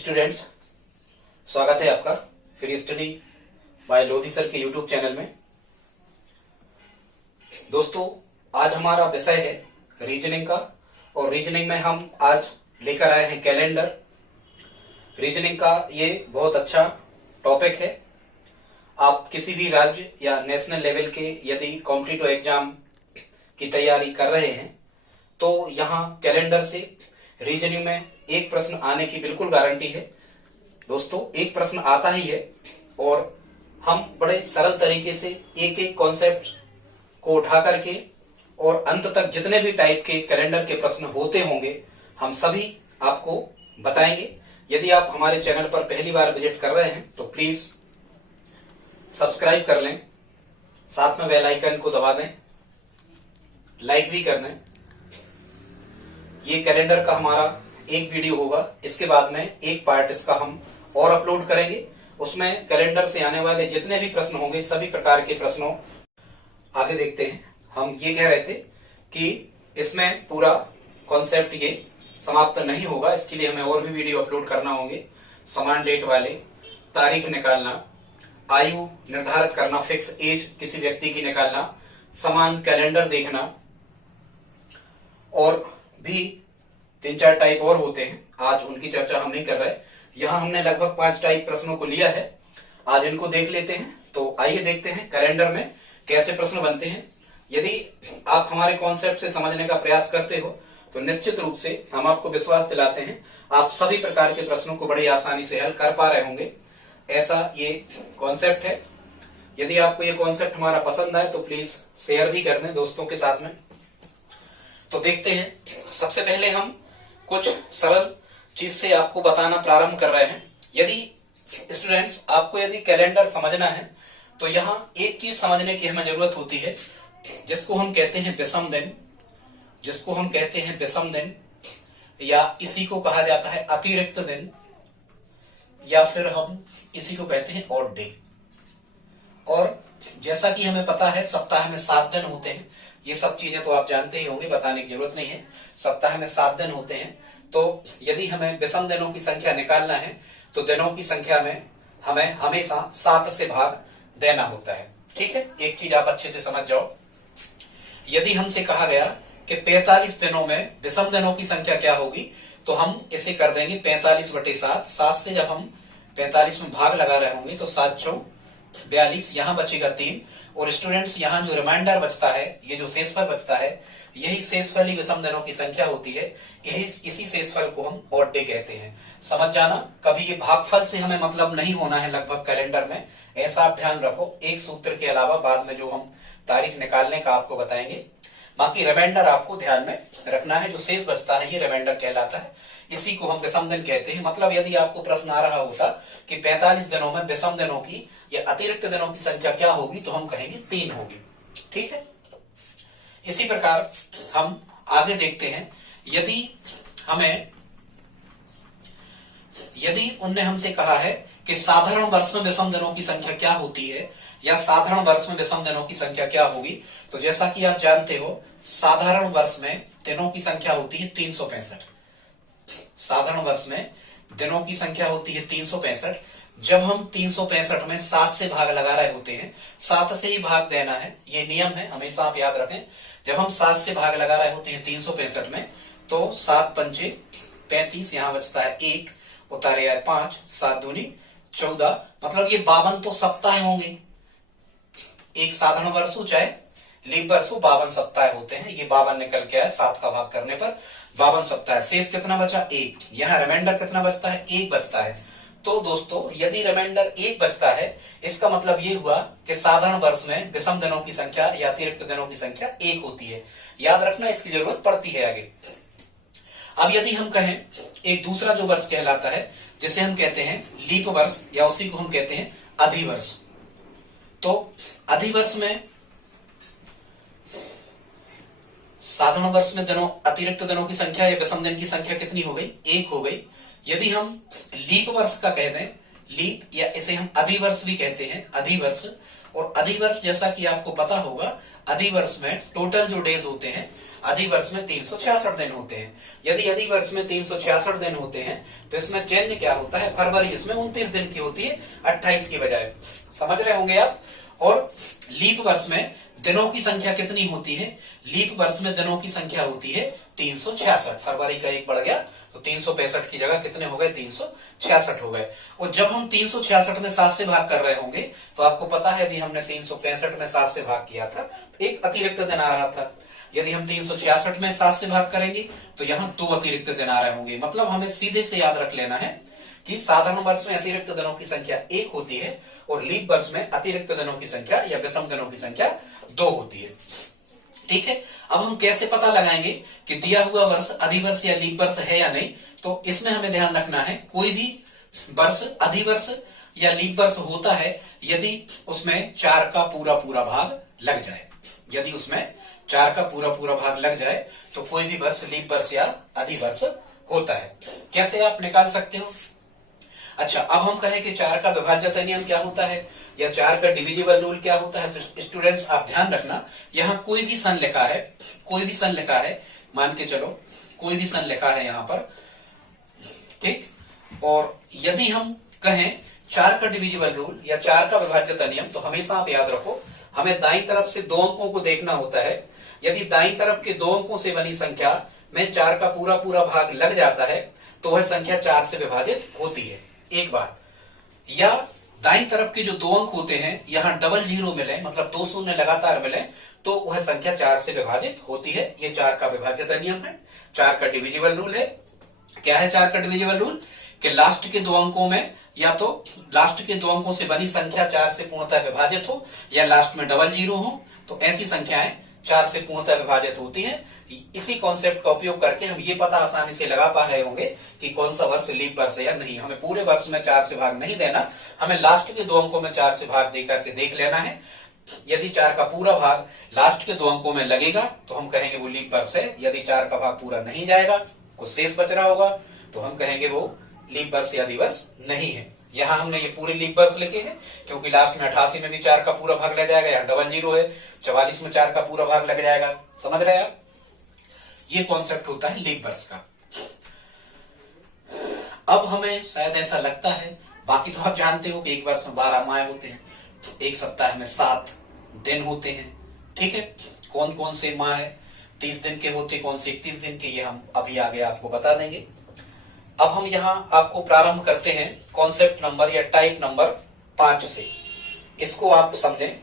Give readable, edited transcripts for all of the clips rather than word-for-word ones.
Students, स्वागत है आपका free study bye Lodhi sir के यूट्यूब चैनल में। दोस्तों, आज हमारा विषय है रीजनिंग का और रीजनिंग में हम आज लेकर आए हैं कैलेंडर। रीजनिंग का ये बहुत अच्छा टॉपिक है। आप किसी भी राज्य या नेशनल लेवल के यदि कॉम्पिटिटिव एग्जाम की तैयारी कर रहे हैं तो यहाँ कैलेंडर से रीजनिंग में एक प्रश्न आने की बिल्कुल गारंटी है। दोस्तों, एक प्रश्न आता ही है और हम बड़े सरल तरीके से एक एक कॉन्सेप्ट को उठा करके और अंत तक जितने भी टाइप के कैलेंडर के प्रश्न होते होंगे हम सभी आपको बताएंगे। यदि आप हमारे चैनल पर पहली बार विजिट कर रहे हैं तो प्लीज सब्सक्राइब कर लें, साथ में बेल आइकन को दबा दें, लाइक भी कर दें। ये कैलेंडर का हमारा एक वीडियो होगा, इसके बाद में एक पार्ट इसका हम और अपलोड करेंगे। उसमें कैलेंडर से आने वाले जितने भी प्रश्न होंगे सभी प्रकार के प्रश्नों आगे देखते हैं। हम ये कह रहे थे कि इसमें पूरा कॉन्सेप्ट ये समाप्त नहीं होगा, इसके लिए हमें और भी वीडियो अपलोड करना होंगे। समान डेट वाले, तारीख निकालना, आयु निर्धारित करना, फिक्स एज किसी व्यक्ति की निकालना, समान कैलेंडर देखना, और भी 3-4 टाइप और होते हैं। आज उनकी चर्चा हम नहीं कर रहे। यहाँ हमने लगभग 5 टाइप प्रश्नों को लिया है, आज इनको देख लेते हैं। तो आइए देखते हैं कैलेंडर में कैसे प्रश्न बनते हैं। यदि आप हमारे कॉन्सेप्ट से समझने का प्रयास करते हो तो निश्चित रूप से हम आपको विश्वास दिलाते हैं आप सभी प्रकार के प्रश्नों को बड़ी आसानी से हल कर पा रहे होंगे। ऐसा ये कॉन्सेप्ट है। यदि आपको ये कॉन्सेप्ट हमारा पसंद आए तो प्लीज शेयर भी कर दें दोस्तों के साथ में। तो देखते हैं, सबसे पहले हम कुछ सरल चीज से आपको बताना प्रारंभ कर रहे हैं। यदि स्टूडेंट्स आपको यदि कैलेंडर समझना है तो यहाँ एक चीज समझने की हमें जरूरत होती है जिसको हम कहते हैं विषम दिन, जिसको हम कहते हैं विषम दिन, या इसी को कहा जाता है अतिरिक्त दिन, या फिर हम इसी को कहते हैं ऑड डे। और जैसा कि हमें पता है सप्ताह में 7 दिन होते हैं। ये सब चीजें तो आप जानते ही होंगे, बताने की जरूरत नहीं है। सप्ताह में 7 दिन होते हैं। तो यदि हमें विषम दिनों की संख्या निकालना है तो दिनों की संख्या में हमें हमेशा 7 से भाग देना होता है। ठीक है, एक चीज आप अच्छे से समझ जाओ। यदि हमसे कहा गया कि 45 दिनों में विषम दिनों की संख्या क्या होगी तो हम इसे कर देंगे 45/7। 7 से जब हम 45 में भाग लगा रहे होंगे तो 7×4 = 42, यहाँ बचेगा 3। और स्टूडेंट्स, यहाँ जो रिमाइंडर बचता है, ये जो शेषफल बचता है, यही शेषफल ही विषम दिनों की संख्या होती है। इसी शेषफल को हम ऑड डे कहते हैं। समझ जाना, कभी ये भागफल से हमें मतलब नहीं होना है लगभग कैलेंडर में, ऐसा आप ध्यान रखो। एक सूत्र के अलावा बाद में जो हम तारीख निकालने का आपको बताएंगे, बाकी रिमाइंडर आपको ध्यान में रखना है। जो शेष बचता है ये रिमाइंडर कहलाता है, इसी को हम विषम दिन कहते हैं। मतलब यदि आपको प्रश्न आ रहा होता कि 45 दिनों में विषम दिनों की या अतिरिक्त दिनों की संख्या क्या होगी तो हम कहेंगे 3 होगी। ठीक है, इसी प्रकार हम आगे देखते हैं। यदि उनने हमसे कहा है कि साधारण वर्ष में विषम दिनों की संख्या क्या होती है या साधारण वर्ष में विषम दिनों की संख्या क्या होगी, तो जैसा कि आप जानते हो साधारण वर्ष में दिनों की संख्या होती है 365। साधारण वर्ष में दिनों की संख्या होती है 365। जब हम 365 में 7 से भाग लगा रहे होते हैं, 7 से ही भाग देना है, ये नियम है, हमेशा आप याद रखें। जब हम 7 से भाग लगा रहे होते हैं 365 में तो 7×5 = 35, यहाँ बचता है 1, उतारे आए 5, 7×2 = 14। मतलब ये 52 तो सप्ताह होंगे। एक साधारण वर्ष हो चाहे लीप वर्ष हो, 52 सप्ताह होते हैं। ये 52 निकल के आए 7 का भाग करने पर 52 सप्ताह। शेष कितना बचा? 1। यहाँ रिमाइंडर कितना बचता है? 1 बचता है। तो दोस्तों, यदि रिमाइंडर 1 बचता है, इसका मतलब ये हुआ कि साधारण वर्ष में विषम दिनों की संख्या या अतिरिक्त दिनों की संख्या 1 होती है। याद रखना, इसकी जरूरत पड़ती है आगे। अब यदि हम कहें एक दूसरा जो वर्ष कहलाता है जिसे हम कहते हैं लीप वर्ष, या उसी को हम कहते हैं अधिवर्ष। तो अधिवर्ष में साधारण वर्ष में दिनों अतिरिक्त दिनों की संख्या या विषम दिन की संख्या कितनी हो गई? 1 हो गई। यदि हम लीप वर्ष का कह दें, लीप, या इसे हम अधिवर्ष भी कहते हैं, अधिवर्ष। और अधिवर्ष जैसा कि आपको पता होगा, अधिवर्ष में टोटल जो डेज होते हैं अधिवर्ष में 366 दिन होते हैं। यदि अधिवर्ष में 366 दिन होते हैं तो इसमें चेंज क्या होता है, फरवरी इसमें 29 दिन की होती है 28 की बजाय। समझ रहे होंगे आप। और लीप वर्ष में दिनों की संख्या कितनी होती है, लीप वर्ष में दिनों की संख्या होती है 366। फरवरी का एक बढ़ गया तो 365 की जगह कितने हो गए, 366 हो गए। और जब हम 366 में 7 से भाग कर रहे होंगे तो आपको पता है अभी हमने 365 में 7 से भाग किया था, एक अतिरिक्त दिन आ रहा था। यदि हम 366 में 7 से भाग करेंगे तो यहाँ 2 अतिरिक्त दिन आ रहे होंगे। मतलब हमें सीधे से याद रख लेना है कि साधारण वर्ष में अतिरिक्त दिनों की संख्या 1 होती है और लीप वर्ष में अतिरिक्त दिनों की संख्या या विषम दिनों की संख्या 2 होती है। ठीक है। अब हम कैसे पता लगाएंगे कि दिया हुआ वर्ष अधिवर्ष या लीप वर्ष है या नहीं, तो इसमें हमें ध्यान रखना है कोई भी वर्ष अधिवर्ष या लीप वर्ष होता है यदि उसमें 4 का पूरा पूरा भाग लग जाए। यदि उसमें 4 का पूरा पूरा भाग लग जाए तो कोई भी वर्ष लीप वर्ष या अधिवर्ष होता है। कैसे आप निकाल सकते हो। अच्छा, अब हम कहें कि 4 का विभाज्यता नियम क्या होता है या 4 का डिविजिबल रूल क्या होता है, तो स्टूडेंट्स आप ध्यान रखना, यहाँ कोई भी सन लिखा है, कोई भी सन लिखा है, मान के चलो कोई भी सन लिखा है यहाँ पर, ठीक। और यदि हम कहें 4 का डिविजिबल रूल या 4 का विभाज्यता नियम, तो हमेशा आप याद रखो हमें दाईं तरफ से 2 अंकों को देखना होता है। यदि दाईं तरफ के 2 अंकों से बनी संख्या में 4 का पूरा पूरा भाग लग जाता है तो वह संख्या 4 से विभाजित होती है। एक बात, या दाईं तरफ के जो 2 अंक होते हैं यहाँ डबल जीरो मिले, मतलब 2 शून्य लगातार मिले, तो वह संख्या 4 से विभाजित होती है। ये 4 का विभाज्यता नियम है, 4 का डिविजिबल रूल है। क्या है 4 का डिविजिबल रूल, कि लास्ट के 2 अंकों में या तो लास्ट के 2 अंकों से बनी संख्या 4 से पूर्णतः विभाजित हो या लास्ट में डबल जीरो हो, तो ऐसी संख्याएं 4 से पूर्णतः विभाजित होती हैं। इसी कॉन्सेप्ट का उपयोग करके हम ये पता आसानी से लगा पा रहे होंगे कि कौन सा वर्ष लीप वर्ष है या नहीं। हमें पूरे वर्ष में 4 से भाग नहीं देना, हमें लास्ट के 2 अंकों में 4 से भाग दे करके देख लेना है। यदि 4 का पूरा भाग लास्ट के 2 अंकों में लगेगा तो हम कहेंगे वो लीप वर्ष है। यदि 4 का भाग पूरा नहीं जाएगा, कुछ शेष बच रहा होगा, तो हम कहेंगे वो लीप वर्ष या अधिवर्ष नहीं है। यहाँ हमने ये पूरे लीप वर्ष लिखे हैं क्योंकि लास्ट में 88 में भी 4 का पूरा भाग लग जाएगा, यहाँ डबल जीरो है, 44 में 4 का पूरा भाग लग जाएगा। समझ रहे हैं आप। ये कॉन्सेप्ट होता है लीप वर्ष का। अब हमें शायद ऐसा लगता है, बाकी तो आप जानते हो कि एक वर्ष में 12 माह होते हैं, एक सप्ताह में 7 दिन होते हैं। ठीक है, कौन कौन से माह है 30 दिन के होते, कौन से 31 दिन के, ये हम अभी आगे आपको बता देंगे। अब हम यहाँ आपको प्रारंभ करते हैं कॉन्सेप्ट नंबर या टाइप नंबर 5 से। इसको आप समझें,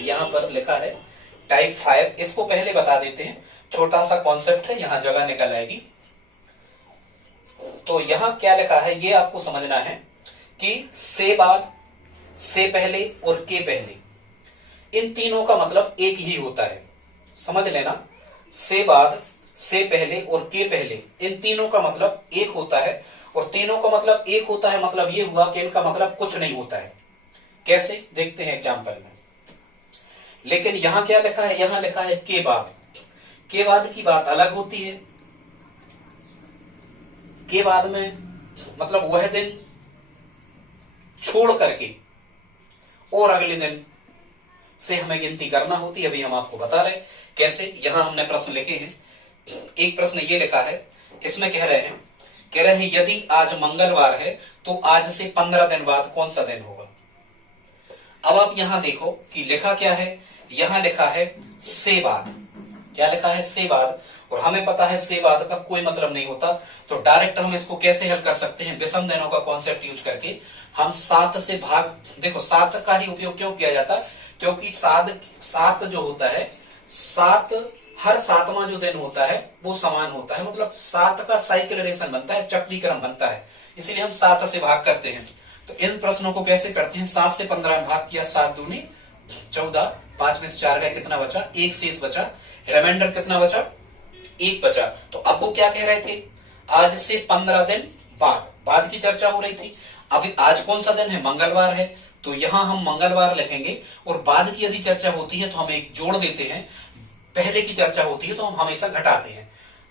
यहाँ पर लिखा है टाइप 5। इसको पहले बता देते हैं, छोटा सा कॉन्सेप्ट है, यहाँ जगह निकल आएगी। तो यहाँ क्या लिखा है ये आपको समझना है कि से बाद, से पहले और के पहले, इन तीनों का मतलब एक ही होता है। समझ लेना, से बाद, से पहले और के पहले, इन तीनों का मतलब एक होता है। और तीनों का मतलब एक होता है, मतलब ये हुआ कि इनका मतलब कुछ नहीं होता है। कैसे, देखते हैं एग्जाम्पल में। लेकिन यहां क्या लिखा है, यहां लिखा है के बाद। के बाद की बात अलग होती है। के बाद में मतलब वह दिन छोड़ करके और अगले दिन से हमें गिनती करना होती है। अभी हम आपको बता रहे कैसे। यहां हमने प्रश्न लिखे हैं। एक प्रश्न ये लिखा है, इसमें कह रहे हैं यदि आज मंगलवार है तो आज से 15 दिन बाद कौन सा दिन होगा। अब आप यहां देखो कि लिखा क्या है, यहां लिखा है से बाद। क्या लिखा है, से बाद। और हमें पता है से बाद का कोई मतलब नहीं होता, तो डायरेक्ट हम इसको कैसे हल कर सकते हैं, विषम दिनों का कॉन्सेप्ट यूज करके। हम 7 से भाग, देखो 7 का ही उपयोग क्यों किया जाता, क्योंकि 7 जो होता है, 7 हर 7वां जो दिन होता है वो समान होता है, मतलब 7 का साइकिलरेशन बनता है, चक्रीकरण बनता है, इसीलिए हम 7 से भाग करते हैं। तो इन प्रश्नों को कैसे करते हैं, 7 से 15 में भाग किया, 7 दूनी 14, 5 में से 4 गए, कितना बचा, 1 शेष बचा, रिमाइंडर कितना बचा, 1 बचा। तो अब वो क्या कह रहे थे, आज से 15 दिन बाद की चर्चा हो रही थी। अभी आज कौन सा दिन है, मंगलवार है, तो यहां हम मंगलवार लिखेंगे। और बाद की यदि चर्चा होती है तो हम एक जोड़ देते हैं, पहले की चर्चा होती है तो हम हमेशा घटाते हैं।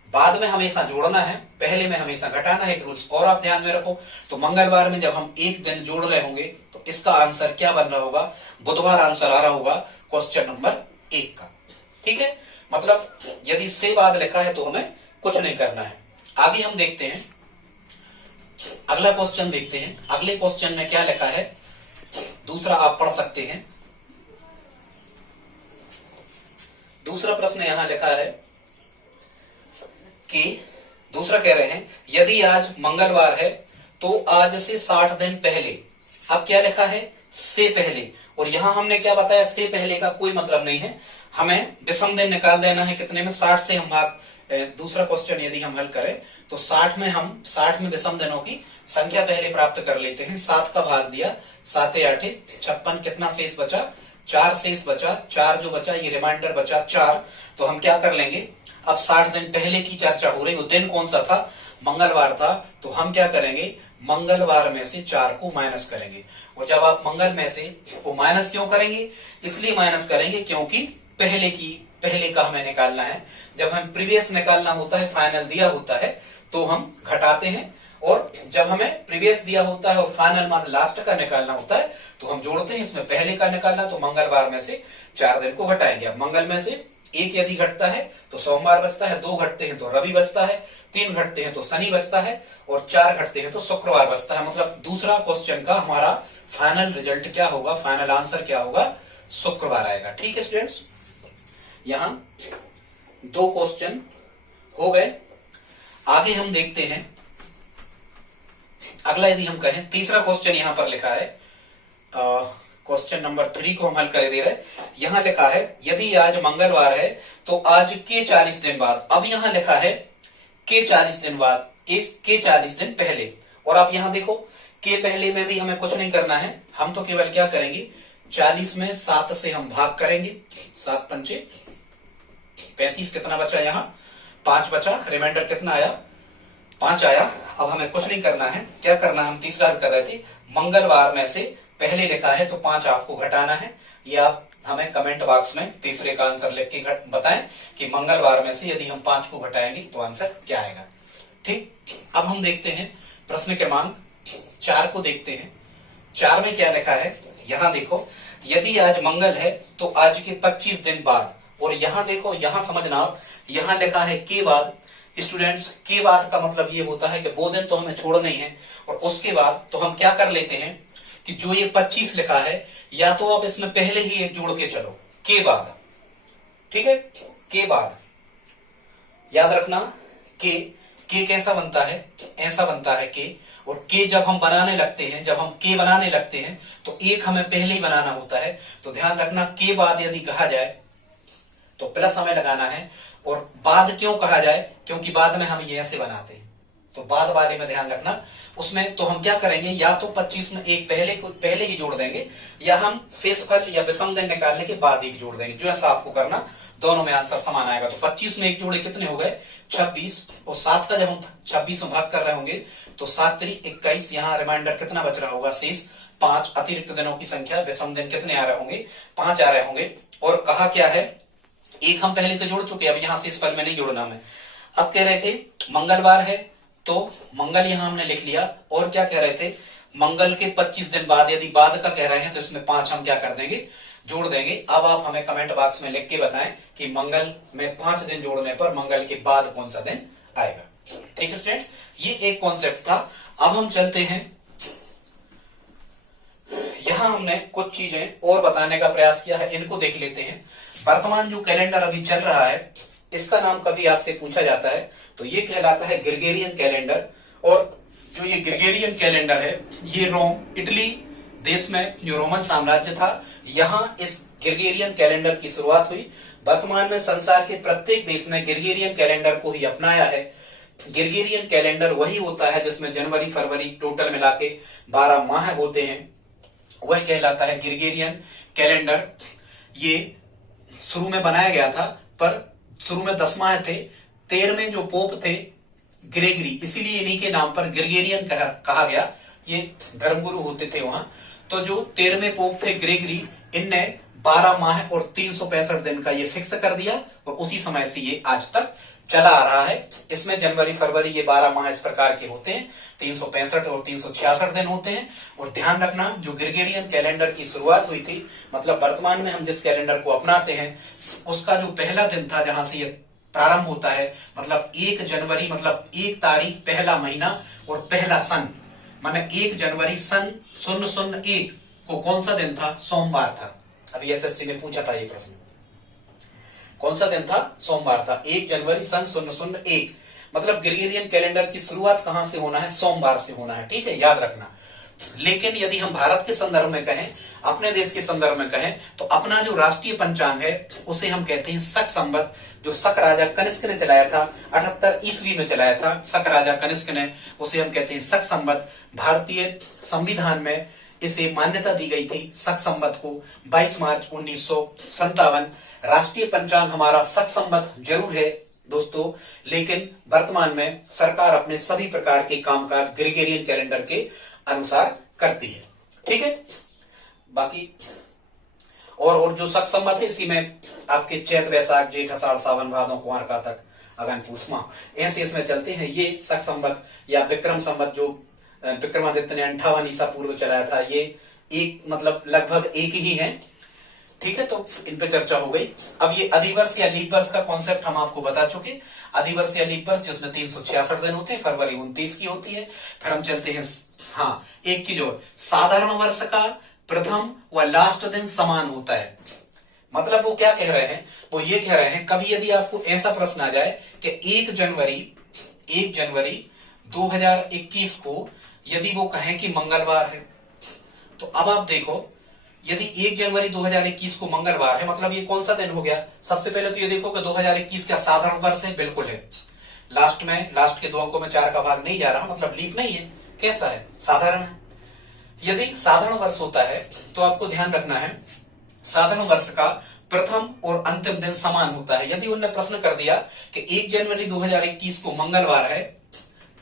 बाद में हमेशा जोड़ना है, पहले में हमेशा घटाना है। एक रूल्स और आप ध्यान में रखो, तो मंगलवार में जब हम एक दिन जोड़ रहे होंगे तो इसका आंसर क्या बन रहा होगा, बुधवार आंसर आ रहा होगा क्वेश्चन नंबर 1 का। ठीक है, मतलब यदि से बाद लिखा है तो हमें कुछ नहीं करना है। आगे हम देखते हैं, अगला क्वेश्चन देखते हैं। अगले क्वेश्चन में क्या लिखा है, दूसरा आप पढ़ सकते हैं। दूसरा प्रश्न यहां लिखा है कि दूसरा कह रहे हैं यदि आज मंगलवार है तो आज से 60 दिन पहले। अब क्या लिखा है, से पहले, और यहां हमने क्या बताया, से पहले का कोई मतलब नहीं है, हमें विषम दिन निकाल देना है। कितने में, 60 से हम भाग, दूसरा क्वेश्चन यदि हम हल करें तो 60 में विषम दिनों की संख्या पहले प्राप्त कर लेते हैं। 7 का भाग दिया, 7 8 56, कितना शेष बचा, 4 शेष बचा, 4 जो बचा ये रिमाइंडर बचा 4। तो हम क्या कर लेंगे, अब 60 दिन पहले की चर्चा हो रही, वो दिन कौन सा था, मंगलवार था। तो हम क्या करेंगे, मंगलवार में से 4 को माइनस करेंगे। और जब आप मंगल में से वो माइनस क्यों करेंगे, इसलिए माइनस करेंगे क्योंकि पहले का हमें निकालना है। जब हम प्रीवियस निकालना होता है, फाइनल दिया होता है तो हम घटाते हैं, और जब हमें प्रीवियस दिया होता है और फाइनल मान लास्ट का निकालना होता है तो हम जोड़ते हैं। इसमें पहले का निकालना, तो मंगलवार में से 4 दिन को घटाएंगे। अब मंगल में से 1 यदि घटता है तो सोमवार बचता है, 2 घटते हैं तो रवि बचता है, 3 घटते हैं तो शनि बचता है, और 4 घटते हैं तो शुक्रवार बचता है। मतलब दूसरा क्वेश्चन का हमारा फाइनल रिजल्ट क्या होगा, फाइनल आंसर क्या होगा, शुक्रवार आएगा। ठीक है स्टूडेंट्स, यहां 2 क्वेश्चन हो गए। आगे हम देखते हैं अगला, यदि हम कहें तीसरा क्वेश्चन यहां पर लिखा है, क्वेश्चन नंबर 3 को हम हल कर दे रहे हैं। यहां लिखा है यदि आज मंगलवार है तो आज के 40 दिन बाद। अब यहां लिखा है के 40 दिन बाद, के 40 दिन पहले। और आप यहां देखो के पहले में भी हमें कुछ नहीं करना है, हम तो केवल क्या करेंगे, 40 में 7 से हम भाग करेंगे, 7 पंचे 35, कितना बचा, यहाँ 5 बचा, रिमाइंडर कितना आया, 5 आया। अब हमें कुछ नहीं करना है, क्या करना है, हम तीसरा कर रहे थे, मंगलवार में से पहले लिखा है तो 5 आपको घटाना है। ये आप हमें कमेंट बॉक्स में तीसरे का आंसर लिख के बताएं कि मंगलवार में से यदि हम 5 को घटाएंगे तो आंसर क्या आएगा। ठीक, अब हम देखते हैं प्रश्न क्रमांक 4 को देखते हैं। 4 में क्या लिखा है, यहां देखो यदि आज मंगल है तो आज के 25 दिन बाद। और यहां देखो, यहां समझना, यहां लिखा है के बाद। स्टूडेंट्स, के बाद का मतलब ये होता है कि वो दिन तो हमें छोड़ना ही है, और उसके बाद तो हम क्या कर लेते हैं कि जो ये 25 लिखा है, या तो आप इसमें पहले ही एक जोड़ के चलो, के बाद। ठीक है, के बाद याद रखना, के कैसा बनता है, ऐसा बनता है के। और के जब हम बनाने लगते हैं, जब हम के बनाने लगते हैं तो एक हमें पहले ही बनाना होता है। तो ध्यान रखना, के बाद यदि कहा जाए तो प्लस हमें लगाना है। और बाद क्यों कहा जाए, क्योंकि बाद में हम ये ऐसे बनाते हैं, तो बाद वाले में ध्यान रखना। उसमें तो हम क्या करेंगे, या तो 25 में एक पहले ही जोड़ देंगे, या हम शेषफल या विषम दिन निकालने के बाद एक जोड़ देंगे, जो ऐसा आपको करना, दोनों में आंसर समान आएगा। तो 25 में एक जोड़े कितने हो गए, 26, और 7 का जब हम 26 में भाग कर रहे होंगे तो 7 3 21, यहाँ रिमाइंडर कितना बच रहा होगा, शेष 5। अतिरिक्त दिनों की संख्या, विषम दिन कितने आ रहे होंगे, 5 आ रहे होंगे। और कहा क्या है, एक हम पहले से जोड़ चुके, अब यहां शेषफल में नहीं जोड़ना हमें। अब कह रहे थे मंगलवार है तो मंगल यहां हमने लिख लिया, और क्या कह रहे थे, मंगल के 25 दिन बाद, यदि बाद का कह रहे हैं तो इसमें 5 हम क्या कर देंगे, जोड़ देंगे। अब आप हमें कमेंट बॉक्स में लिख के बताएं कि मंगल में 5 दिन जोड़ने पर मंगल के बाद कौन सा दिन आएगा। ठीक है स्टूडेंट्स, ये एक कॉन्सेप्ट था। अब हम चलते हैं, यहां हमने कुछ चीजें और बताने का प्रयास किया है, इनको देख लेते हैं। वर्तमान जो कैलेंडर अभी चल रहा है, इसका नाम कभी आपसे पूछा जाता है तो ये कहलाता है ग्रेगोरियन कैलेंडर। और जो ये ग्रेगोरियन कैलेंडर है, ये रोम, इटली देश में जो रोमन साम्राज्य था, यहां इस ग्रेगोरियन कैलेंडर की शुरुआत हुई। वर्तमान में संसार के प्रत्येक देश ने ग्रेगोरियन कैलेंडर को ही अपनाया है। ग्रेगोरियन कैलेंडर वही होता है जिसमें जनवरी फरवरी टोटल मिला के 12 माह होते हैं, वह कहलाता है ग्रेगोरियन कैलेंडर। ये शुरू में बनाया गया था, पर शुरू में 10 माह थे। 13वें जो पोप थे ग्रेगरी, इसीलिए इन्हीं के नाम पर ग्रेगोरियन कहा गया, ये धर्मगुरु होते थे वहां। तो जो 13वें पोप थे ग्रेगरी, इनने 12 माह और 365 दिन का ये फिक्स कर दिया, और उसी समय से ये आज तक चला आ रहा है। इसमें जनवरी फरवरी ये 12 माह इस प्रकार के होते हैं, 365 और 366 दिन होते हैं। और ध्यान रखना, जो ग्रेगोरियन कैलेंडर की शुरुआत हुई थी, मतलब वर्तमान में हम जिस कैलेंडर को अपनाते हैं, उसका जो पहला दिन था जहां से ये प्रारंभ होता है, मतलब 1 जनवरी, मतलब 1 तारीख पहला महीना और पहला सन, माने 1 जनवरी सन 001 को कौन सा दिन था? सोमवार था। अभी एसएससी ने पूछा था ये प्रश्न, कौन सा दिन था? सोमवार था। 1 जनवरी सन 001, मतलब ग्रेगोरियन कैलेंडर की शुरुआत कहां से होना है? सोमवार से होना है, ठीक है, याद रखना। लेकिन यदि हम भारत के संदर्भ में कहें, अपने देश के संदर्भ में कहें, तो अपना जो राष्ट्रीय पंचांग है उसे हम कहते हैं शक संवत, जो शक राजा कनिष्क ने चलाया था, 78 ईस्वी में चलाया था शक राजा कनिष्क ने, उसे हम कहते हैं शक संवत। भारतीय संविधान में इसे मान्यता दी गई थी शक संवत को 22 मार्च 1957। राष्ट्रीय पंचांग हमारा शक संवत जरूर है दोस्तों, लेकिन वर्तमान में सरकार अपने सभी प्रकार के कामकाज ग्रेगोरियन कैलेंडर के अनुसार करती है, ठीक है। बाकी और जो शक संवत है, इसी में आपके चैत वैशाख जेठ आषाढ़ सावन भादों कुंवर कार्तिक अगहन पूस माह ऐसे इसमें चलते हैं। ये शक संवत या विक्रम संवत जो विक्रमादित्य ने 58 ईसा पूर्व चलाया था, ये एक मतलब लगभग एक ही है, ठीक है। तो इन पे चर्चा हो गई। अब ये अधिवर्ष या लीप वर्ष का कॉन्सेप्ट हम आपको बता चुके। अधिवर्ष या लीप वर्ष जिसमें 366 दिन होते हैं, फरवरी 29 की होती है। फिर हम चलते हैं, हाँ एक चीज और, साधारण वर्ष का प्रथम व लास्ट दिन समान होता है। मतलब वो क्या कह रहे हैं? वो ये कह रहे हैं, कभी यदि आपको ऐसा प्रश्न आ जाए कि 1 जनवरी 2021 को यदि वो कहें कि मंगलवार है, तो अब आप देखो, यदि 1 जनवरी 2021 को मंगलवार है, मतलब ये कौन सा दिन हो गया? सबसे पहले तो ये देखो कि 2021 का साधारण वर्ष है, बिल्कुल है। लास्ट के 2 अंकों में 4 का भाग नहीं जा रहा, मतलब लीप नहीं है। कैसा है? साधारण है। यदि साधारण वर्ष होता है तो आपको ध्यान रखना है, साधारण वर्ष का प्रथम और अंतिम दिन समान होता है। यदि उन्होंने प्रश्न कर दिया कि 1 जनवरी 2021 को मंगलवार है,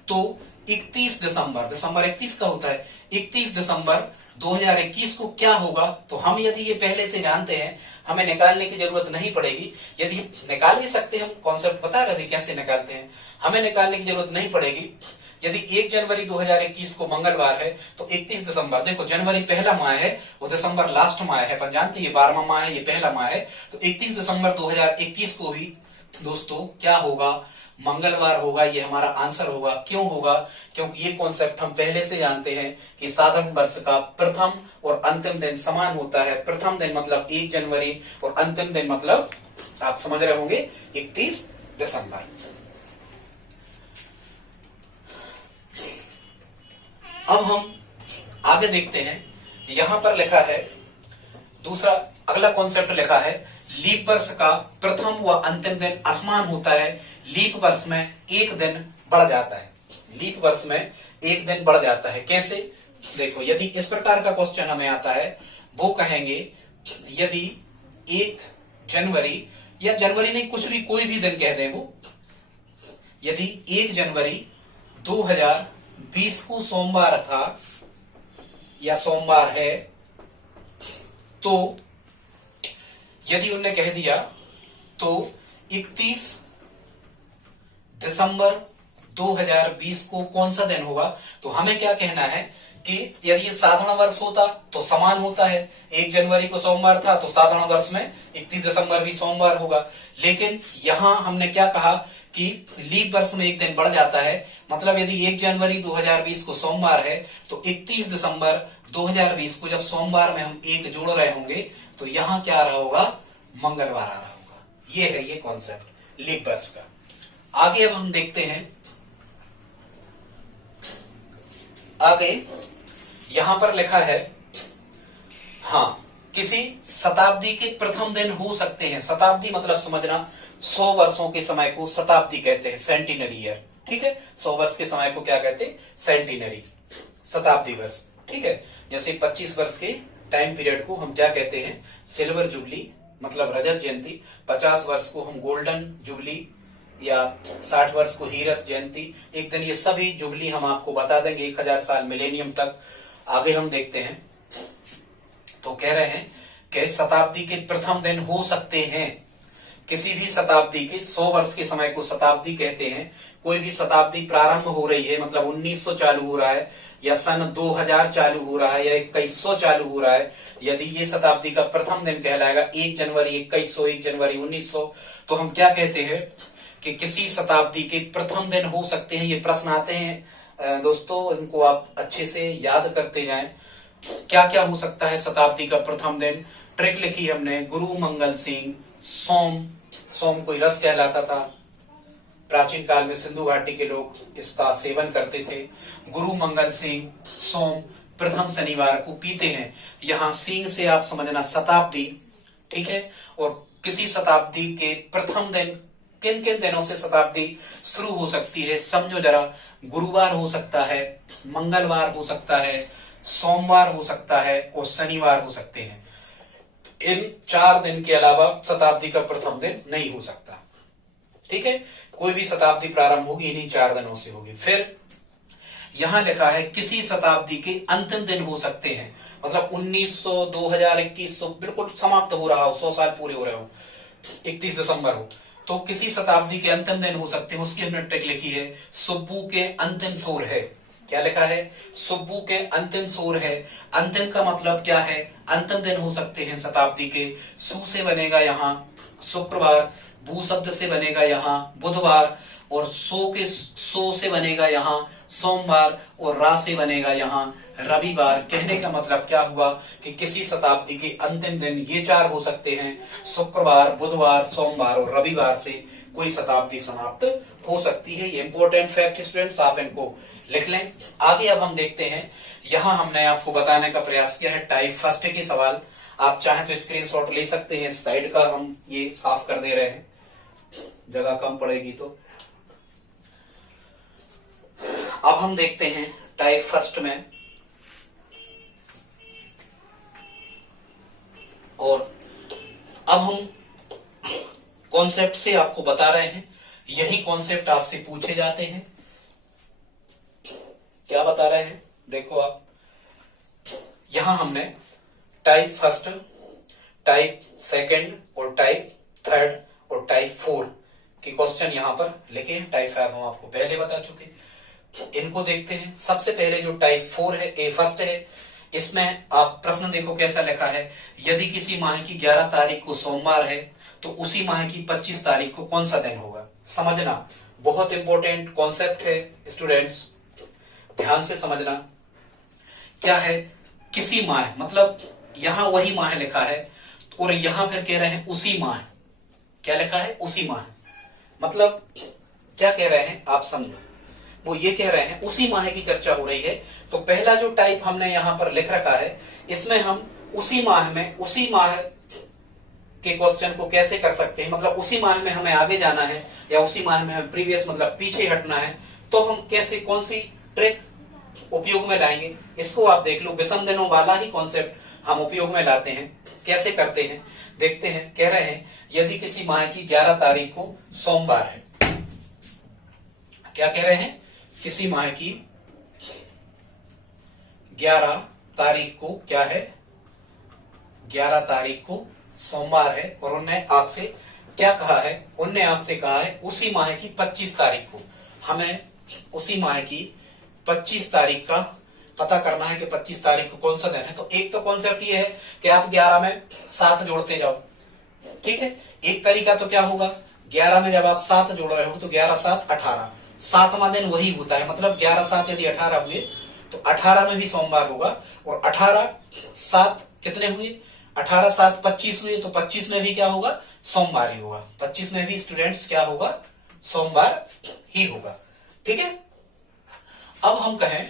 तो 31 दिसंबर 31 का होता है, 31 दिसंबर 2021 को क्या होगा? तो हम यदि ये पहले से जानते हैं, हमें निकालने की जरूरत नहीं पड़ेगी। यदि निकाल भी सकते हैं, हम कॉन्सेप्ट बता रहे हैं कैसे निकालते हैं, हमें निकालने की जरूरत नहीं पड़ेगी। यदि 1 जनवरी 2021 को मंगलवार है तो 31 दिसंबर, देखो जनवरी पहला माह है और दिसंबर लास्ट माह है, अपन जानते हैं ये 12वां माह है, ये पहला माह है, तो 31 दिसंबर 2021 को भी दोस्तों क्या होगा? मंगलवार होगा। ये हमारा आंसर होगा। क्यों होगा? क्योंकि ये कॉन्सेप्ट हम पहले से जानते हैं कि साधारण वर्ष का प्रथम और अंतिम दिन समान होता है। प्रथम दिन मतलब 1 जनवरी और अंतिम दिन मतलब आप समझ रहे होंगे 31 दिसंबर। अब हम आगे देखते हैं, यहां पर लिखा है दूसरा, अगला कॉन्सेप्ट लिखा है, लीप वर्ष का प्रथम व अंतिम दिन असमान होता है। लीप वर्ष में 1 दिन बढ़ जाता है। लीप वर्ष में 1 दिन बढ़ जाता है। कैसे? देखो, यदि इस प्रकार का क्वेश्चन हमें आता है, वो कहेंगे यदि 1 जनवरी या जनवरी नहीं, कुछ भी कोई भी दिन कह दें वो, यदि 1 जनवरी 2020 को सोमवार था या सोमवार है, तो यदि उन्होंने कह दिया तो 31 दिसंबर 2020 को कौन सा दिन होगा? तो हमें क्या कहना है कि यदि ये साधारण वर्ष होता तो समान होता है। 1 जनवरी को सोमवार था तो साधारण वर्ष में 31 दिसंबर भी सोमवार होगा। लेकिन यहां हमने क्या कहा कि लीप वर्ष में 1 दिन बढ़ जाता है। मतलब यदि 1 जनवरी 2020 को सोमवार है तो 31 दिसंबर 2020 को जब सोमवार में हम 1 जोड़ रहे होंगे तो यहां क्या आ रहा होगा? मंगलवार आ रहा होगा। ये है ये कॉन्सेप्ट लीप वर्ष का। आगे अब हम देखते हैं, आगे यहां पर लिखा है, हाँ, किसी शताब्दी के प्रथम दिन हो सकते हैं। शताब्दी मतलब समझना, 100 वर्षों के समय को शताब्दी कहते हैं, सेंटिनरी ईयर, ठीक है। 100 वर्ष के समय को क्या कहते हैं? सेंटिनरी, शताब्दी वर्ष, ठीक है। जैसे 25 वर्ष के टाइम पीरियड को हम क्या कहते हैं? सिल्वर जुबली मतलब रजत जयंती। 50 वर्ष को हम गोल्डन जुबली या 60 वर्ष को हीरक जयंती। एक दिन ये सभी जुबली हम आपको बता देंगे 1000 साल मिलेनियम तक। आगे हम देखते हैं, तो कह रहे हैं कि शताब्दी के प्रथम दिन हो सकते हैं। किसी भी शताब्दी के 100 वर्ष के समय को शताब्दी कहते हैं। कोई भी शताब्दी प्रारंभ हो रही है, मतलब 1900 चालू हो रहा है या सन 2000 चालू हो रहा है या 2100 चालू हो रहा है, यदि ये शताब्दी का प्रथम दिन कहलाएगा 1 जनवरी 2100, 1 जनवरी 1900, तो हम क्या कहते हैं कि किसी शताब्दी के प्रथम दिन हो सकते हैं। ये प्रश्न आते हैं दोस्तों, इनको आप अच्छे से याद करते जाएं। क्या क्या हो सकता है शताब्दी का प्रथम दिन? ट्रिक लिखी हमने, गुरु मंगल सिंह, सोम कोई रस कहलाता था। प्राचीन काल में सिंधु घाटी के लोग इसका सेवन करते थे। गुरु मंगल सिंह, सोम, प्रथम शनिवार को पीते हैं। यहां सिंह से आप समझना शताब्दी, ठीक है। और किसी शताब्दी के प्रथम दिन, किन किन दिनों से शताब्दी शुरू हो सकती है समझो जरा। गुरुवार हो सकता है, मंगलवार हो सकता है, सोमवार हो सकता है और शनिवार हो सकते हैं। इन 4 दिन के अलावा शताब्दी का प्रथम दिन नहीं हो सकता, ठीक है। कोई भी शताब्दी प्रारंभ होगी इन्हीं 4 दिनों से होगी। फिर यहां लिखा है किसी शताब्दी के अंतिम दिन हो सकते हैं, मतलब 1900, 2000, 2100 बिल्कुल समाप्त हो रहा हो, 100 साल पूरे हो रहे हो, 31 दिसंबर हो, तो किसी शताब्दी के अंतिम दिन हो सकते हैं। उसकी हमने ट्रिक लिखी है, सुब्बू के अंतिम सोर है। क्या लिखा है? सुब्बू के अंतिम सोर है। अंतिम का मतलब क्या है? अंतिम दिन हो सकते हैं शताब्दी के। सु से बनेगा यहाँ शुक्रवार, बू शब्द से बनेगा यहाँ बुधवार, और सो से बनेगा यहाँ सोमवार, और रा से बनेगा यहाँ रविवार। कहने का मतलब क्या हुआ कि किसी शताब्दी के अंतिम दिन ये 4 हो सकते हैं, शुक्रवार, बुधवार, सोमवार और रविवार से कोई शताब्दी समाप्त हो सकती है। ये इंपॉर्टेंट फैक्ट स्टूडेंट्स, आप इनको लिख लें। आगे अब हम देखते हैं, यहां हमने आपको बताने का प्रयास किया है टाइप फर्स्ट के सवाल। आप चाहें तो स्क्रीनशॉट ले सकते हैं, साइड का हम ये साफ कर दे रहे हैं, जगह कम पड़ेगी तो। अब हम देखते हैं टाइप फर्स्ट में, और अब हम कॉन्सेप्ट से आपको बता रहे हैं। यही कॉन्सेप्ट आपसे पूछे जाते हैं। क्या बता रहे हैं? देखो आप, यहां हमने टाइप फर्स्ट, टाइप सेकंड और टाइप थर्ड और टाइप 4 के क्वेश्चन यहां पर लिखे हैं। टाइप 5 हम आपको पहले बता चुके। इनको देखते हैं। सबसे पहले जो टाइप 4 है, ए फर्स्ट है, इसमें आप प्रश्न देखो कैसा लिखा है। यदि किसी माह की 11 तारीख को सोमवार है तो उसी माह की 25 तारीख को कौन सा दिन होगा? समझना, बहुत इंपॉर्टेंट कॉन्सेप्ट है स्टूडेंट्स, ध्यान से समझना। क्या है किसी माह, मतलब यहां वही माह लिखा है और यहां फिर कह रहे हैं उसी माह। क्या लिखा है? उसी माह। मतलब क्या कह रहे हैं आप समझो। वो ये कह रहे हैं उसी माह की चर्चा हो रही है। तो पहला जो टाइप हमने यहां पर लिख रखा है, इसमें हम उसी माह में, उसी माह के क्वेश्चन को कैसे कर सकते हैं, मतलब उसी माह में हमें आगे जाना है या उसी माह में हमें प्रीवियस मतलब पीछे हटना है, तो हम कैसे, कौन सी ट्रिक उपयोग में लाएंगे, इसको आप देख लो। विषम दिनों वाला ही कॉन्सेप्ट हम उपयोग में लाते हैं। कैसे करते हैं देखते हैं। कह रहे हैं यदि किसी माह की 11 तारीख को सोमवार है, क्या कह रहे हैं? किसी माह की 11 तारीख को क्या है? 11 तारीख को सोमवार है, और उन्होंने आपसे क्या कहा है? उनने आपसे कहा है उसी माह की 25 तारीख को हमें उसी माह की 25 तारीख का पता करना है कि 25 तारीख को कौन सा दिन है। तो एक तो कॉन्सेप्ट ये है कि आप 11 में 7 जोड़ते जाओ, ठीक है। एक तरीका तो क्या होगा, 11 में जब आप 7 जोड़ रहे हो तो 11 7 18, 7वां दिन वही होता है, मतलब 11 7 यदि 18 हुए तो 18 में भी सोमवार होगा, और 18 7 कितने हुए? 18 7 25 हुए, तो 25 में भी क्या होगा? सोमवार ही होगा। 25 में भी स्टूडेंट्स क्या होगा? सोमवार ही होगा, ठीक है। अब हम कहें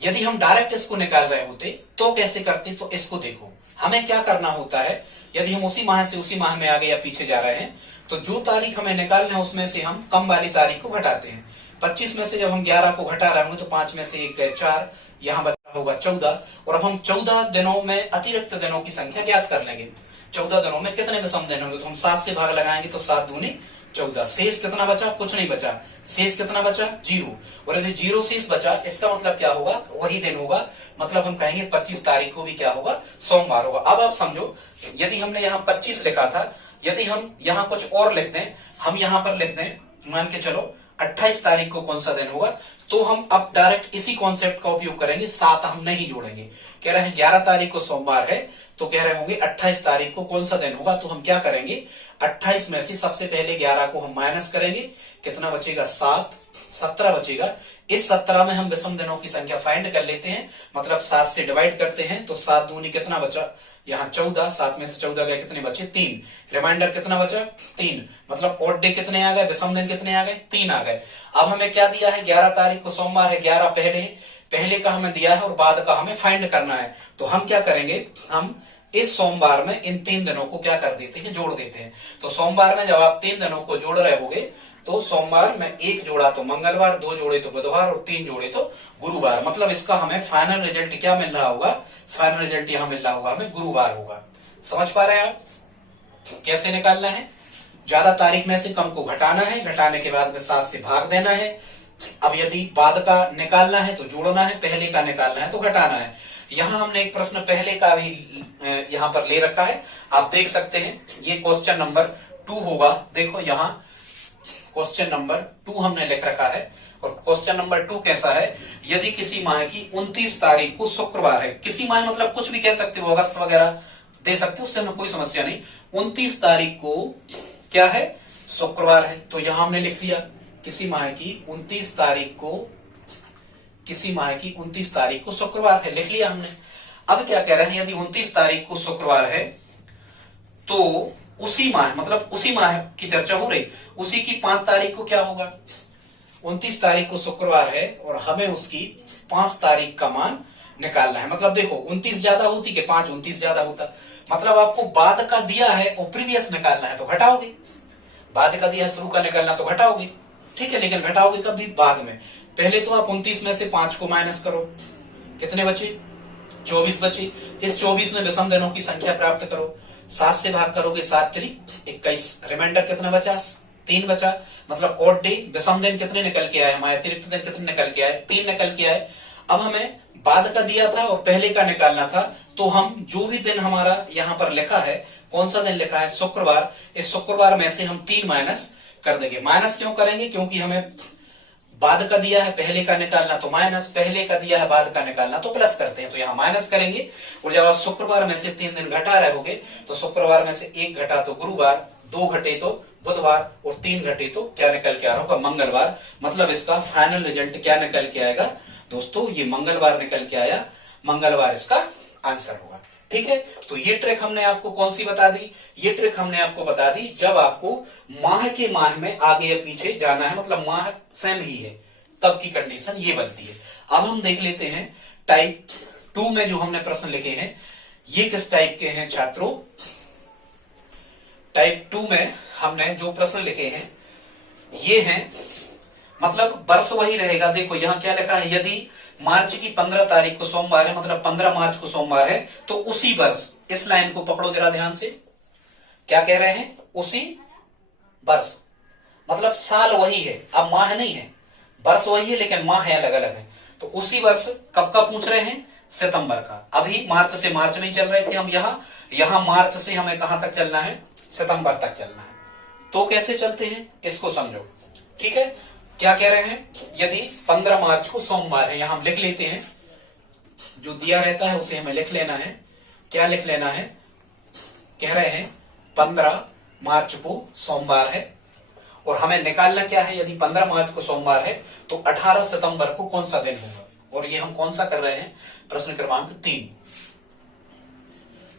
यदि हम डायरेक्ट इसको निकाल रहे होते तो कैसे करते? तो इसको देखो, हमें क्या करना होता है, यदि हम उसी माह से उसी माह में आगे या पीछे जा रहे हैं तो जो तारीख हमें निकालना है उसमें से हम कम वाली तारीख को घटाते हैं। 25 में से जब हम 11 को घटा रहे होंगे तो 5 में से 1 गए 4, यहां बचा होगा 14, और अब हम 14 दिनों में अतिरिक्त दिनों की संख्या ज्ञात कर लेंगे। 14 दिनों में कितने विषम दिन होंगे? तो हम 7 से भाग लगाएंगे तो 7 दूनी 14। शेष कितना बचा? कुछ नहीं बचा। शेष कितना बचा? 0। और यदि 0 शेष बचा, इसका मतलब क्या होगा? वही दिन होगा, मतलब हम कहेंगे 25 तारीख को भी क्या होगा? सोमवार होगा। अब आप समझो, यदि हमने यहाँ 25 लिखा था, यदि हम यहाँ कुछ और लिख दें, हम यहाँ पर लिख दें, मान के चलो 28 तारीख को कौन सा दिन होगा, तो हम अब डायरेक्ट इसी कॉन्सेप्ट का उपयोग करेंगे, 7 हम नहीं जोड़ेंगे। कह रहे हैं 11 तारीख को सोमवार है, तो कह रहे होंगे 28 तारीख को कौन सा दिन होगा, तो हम क्या करेंगे, 28 में से सबसे पहले 11 को हम माइनस करेंगे, कितना बचेगा 7, 17 बचेगा। इस 17 में हम विषम दिनों की संख्या फाइंड कर लेते हैं, मतलब 7 से डिवाइड करते हैं, तो 7 दूनी कितना बचा, यहाँ 14, 7 में से 14 गए, कितने बचे 3, रिमाइंडर कितना बचा 3, मतलब ऑड डे कितने आ गए, विषम दिन कितने आ गए 3 आ गए। अब हमें क्या दिया है, 11 तारीख को सोमवार है, 11 पहले का हमें दिया है और बाद का हमें फाइंड करना है। तो हम क्या करेंगे, हम इस सोमवार में इन 3 दिनों को क्या कर देते हैं, जोड़ देते हैं। तो सोमवार में जब आप 3 दिनों को जोड़ रहे होगे, तो सोमवार में 1 जोड़ा तो मंगलवार, 2 जोड़े तो बुधवार और 3 जोड़े तो गुरुवार, मतलब इसका हमें फाइनल रिजल्ट क्या मिल रहा होगा, फाइनल रिजल्ट यहां मिल रहा होगा हमें गुरुवार होगा। समझ पा रहे हैं आप कैसे निकालना है, ज्यादा तारीख में से कम को घटाना है, घटाने के बाद में 7 से भाग देना है। अब यदि बाद का निकालना है तो जोड़ना है, पहले का निकालना है तो घटाना है। यहाँ हमने एक प्रश्न पहले का भी यहाँ पर ले रखा है, आप देख सकते हैं, ये क्वेश्चन नंबर 2 होगा। देखो यहाँ क्वेश्चन नंबर 2 हमने लिख रखा है, और क्वेश्चन नंबर 2 कैसा है, यदि किसी माह की 29 तारीख को शुक्रवार है, किसी माह मतलब कुछ भी कह सकते हो, अगस्त वगैरह दे सकते हो, उससे हमें कोई समस्या नहीं। 29 तारीख को क्या है, शुक्रवार है, तो यहां हमने लिख दिया किसी माह की 29 तारीख को, किसी माह की 29 तारीख को शुक्रवार है, लिख लिया हमने। अब क्या कह रहे हैं, यदि 29 तारीख को शुक्रवार है तो उसी माह, मतलब उसी माह की चर्चा हो रही, उसी की 5 तारीख को क्या होगा, 29 तारीख को शुक्रवार है और हमें उसकी 5 तारीख का मान निकालना है। मतलब देखो 29 ज्यादा होती कि 5 29 ज्यादा होता, मतलब आपको बाद का दिया है और प्रीवियस निकालना है तो घटाओगे, बाद का दिया है शुरू का निकालना तो घटाओगे, ठीक है, लेकिन घटाओगे कभी बाद में। पहले तो आप 29 में से 5 को माइनस करो, कितने बचे 24 बचे। इस 24 में विषम दिनों की संख्या प्राप्त करो, 7 से भाग करोगे, 7 3 21, रिमाइंडर कितना बचा 3 बचा, मतलब ऑड डे विषम दिन कितने निकल के आए, हमारे अतिरिक्त दिन कितने निकल के आए 3 निकल के आए। अब हमें बाद का दिया था और पहले का निकालना था, तो हम जो भी दिन हमारा यहाँ पर लिखा है, कौन सा दिन लिखा है शुक्रवार, इस शुक्रवार में से हम 3 माइनस कर देंगे। माइनस क्यों करेंगे, क्योंकि हमें बाद का दिया है पहले का निकालना तो माइनस, पहले का दिया है बाद का निकालना तो प्लस करते हैं, तो यहाँ माइनस करेंगे। और जब आप शुक्रवार में से 3 दिन घटा रहे होगे, तो शुक्रवार में से 1 घटा तो गुरुवार, 2 घटे तो बुधवार और 3 घटे तो क्या निकल के आ रहा होगा मंगलवार। मतलब इसका फाइनल रिजल्ट क्या निकल के आएगा दोस्तों, ये मंगलवार निकल के आया, मंगलवार इसका आंसर होगा। ठीक है, तो ये ट्रिक हमने आपको कौन सी बता दी, ये ट्रिक हमने आपको बता दी जब आपको माह के माह में आगे या पीछे जाना है, मतलब माह सेम ही है, तब की कंडीशन ये बनती है। अब हम देख लेते हैं टाइप 2 में जो हमने प्रश्न लिखे हैं, ये किस टाइप के हैं छात्रों। टाइप 2 में हमने जो प्रश्न लिखे हैं ये हैं, मतलब वर्ष वही रहेगा। देखो यहाँ क्या लिखा है, यदि मार्च की 15 तारीख को सोमवार है, मतलब 15 मार्च को सोमवार है, तो उसी वर्ष, इस लाइन को पकड़ो जरा ध्यान से, क्या कह रहे हैं, उसी वर्ष, मतलब साल वही है, अब माह नहीं है, वर्ष वही है लेकिन माह है अलग अलग है। तो उसी वर्ष कब का पूछ रहे हैं, सितंबर का। अभी मार्च से मार्च में चल रहे थे हम, यहाँ मार्च से हमें कहां तक चलना है, सितंबर तक चलना है। तो कैसे चलते हैं इसको समझो, ठीक है। क्या कह रहे हैं, यदि 15 मार्च को सोमवार है, यहां हम लिख लेते हैं, जो दिया रहता है उसे हमें लिख लेना है। क्या लिख लेना है, कह रहे हैं 15 मार्च को सोमवार है और हमें निकालना क्या है, यदि 15 मार्च को सोमवार है तो 18 सितंबर को कौन सा दिन होगा। और ये हम कौन सा कर रहे हैं, प्रश्न क्रमांक 3।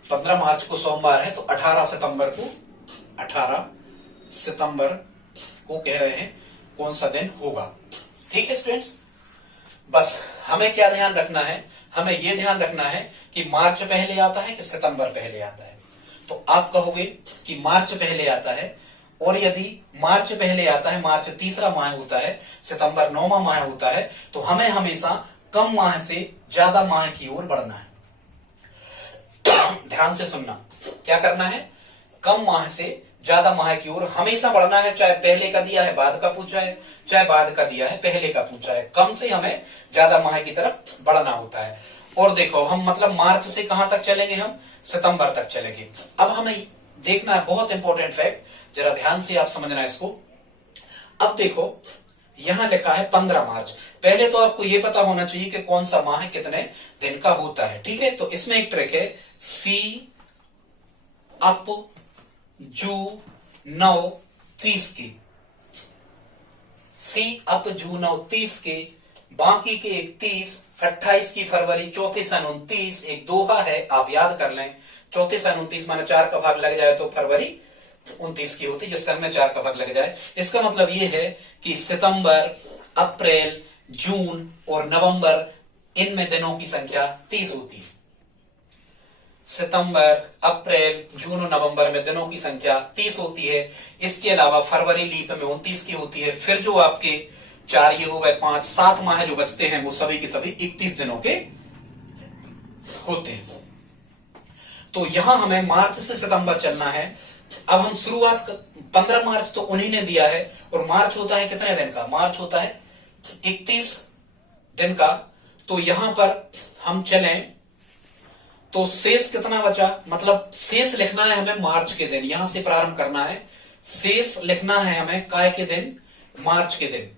15 मार्च को सोमवार है तो 18 सितंबर को कह रहे हैं कौन सा दिन होगा। ठीक है स्टूडेंट्स, बस हमें क्या ध्यान रखना है, हमें यह ध्यान रखना है कि मार्च पहले आता है कि सितंबर पहले आता है। तो आप कहोगे कि मार्च पहले आता है, और यदि मार्च पहले आता है, मार्च तीसरा माह होता है, सितंबर 9वां माह होता है, तो हमें हमेशा कम माह से ज्यादा माह की ओर बढ़ना है। ध्यान से सुनना, क्या करना है, कम माह से ज्यादा माह की ओर हमेशा बढ़ना है, चाहे पहले का दिया है बाद का पूछा है, चाहे बाद का दिया है पहले का पूछा है, कम से हमें ज्यादा माह की तरफ बढ़ना होता है। और देखो हम मतलब मार्च से कहां तक चलेंगे, हम सितंबर तक चलेंगे। अब हमें देखना है, बहुत इंपॉर्टेंट फैक्ट, जरा ध्यान से आप समझना इसको। अब देखो यहां लिखा है 15 मार्च। पहले तो आपको यह पता होना चाहिए कि कौन सा माह कितने दिन का होता है, ठीक है। तो इसमें एक ट्रिक है, सी अप जू 9 30 की, सी अप जू 9 30 के, बाकी के 31, 28 की फरवरी, 34 सन 29, एक दोहा है आप याद कर लें, 34 सन 29 माने 4 का भाग लग जाए तो फरवरी 29 की होती, जिस सन में 4 का भाग लग जाए। इसका मतलब ये है कि सितंबर, अप्रैल, जून और नवंबर, इनमें दिनों की संख्या 30 होती है। सितंबर, अप्रैल, जून और नवंबर में दिनों की संख्या 30 होती है। इसके अलावा फरवरी लीप में 29 की होती है। फिर जो आपके 4 ये हो गए, 5 7 माह जो बचते हैं वो सभी के सभी 31 दिनों के होते हैं। तो यहां हमें मार्च से सितंबर चलना है। अब हम शुरुआत 15 मार्च तो उन्हीं ने दिया है, और मार्च होता है कितने दिन का, मार्च होता है 31 दिन का। तो यहां पर हम चलें तो शेष कितना बचा, मतलब शेष लिखना है हमें मार्च के दिन, यहां से प्रारंभ करना है। शेष लिखना है हमें काय के दिन, मार्च के दिन।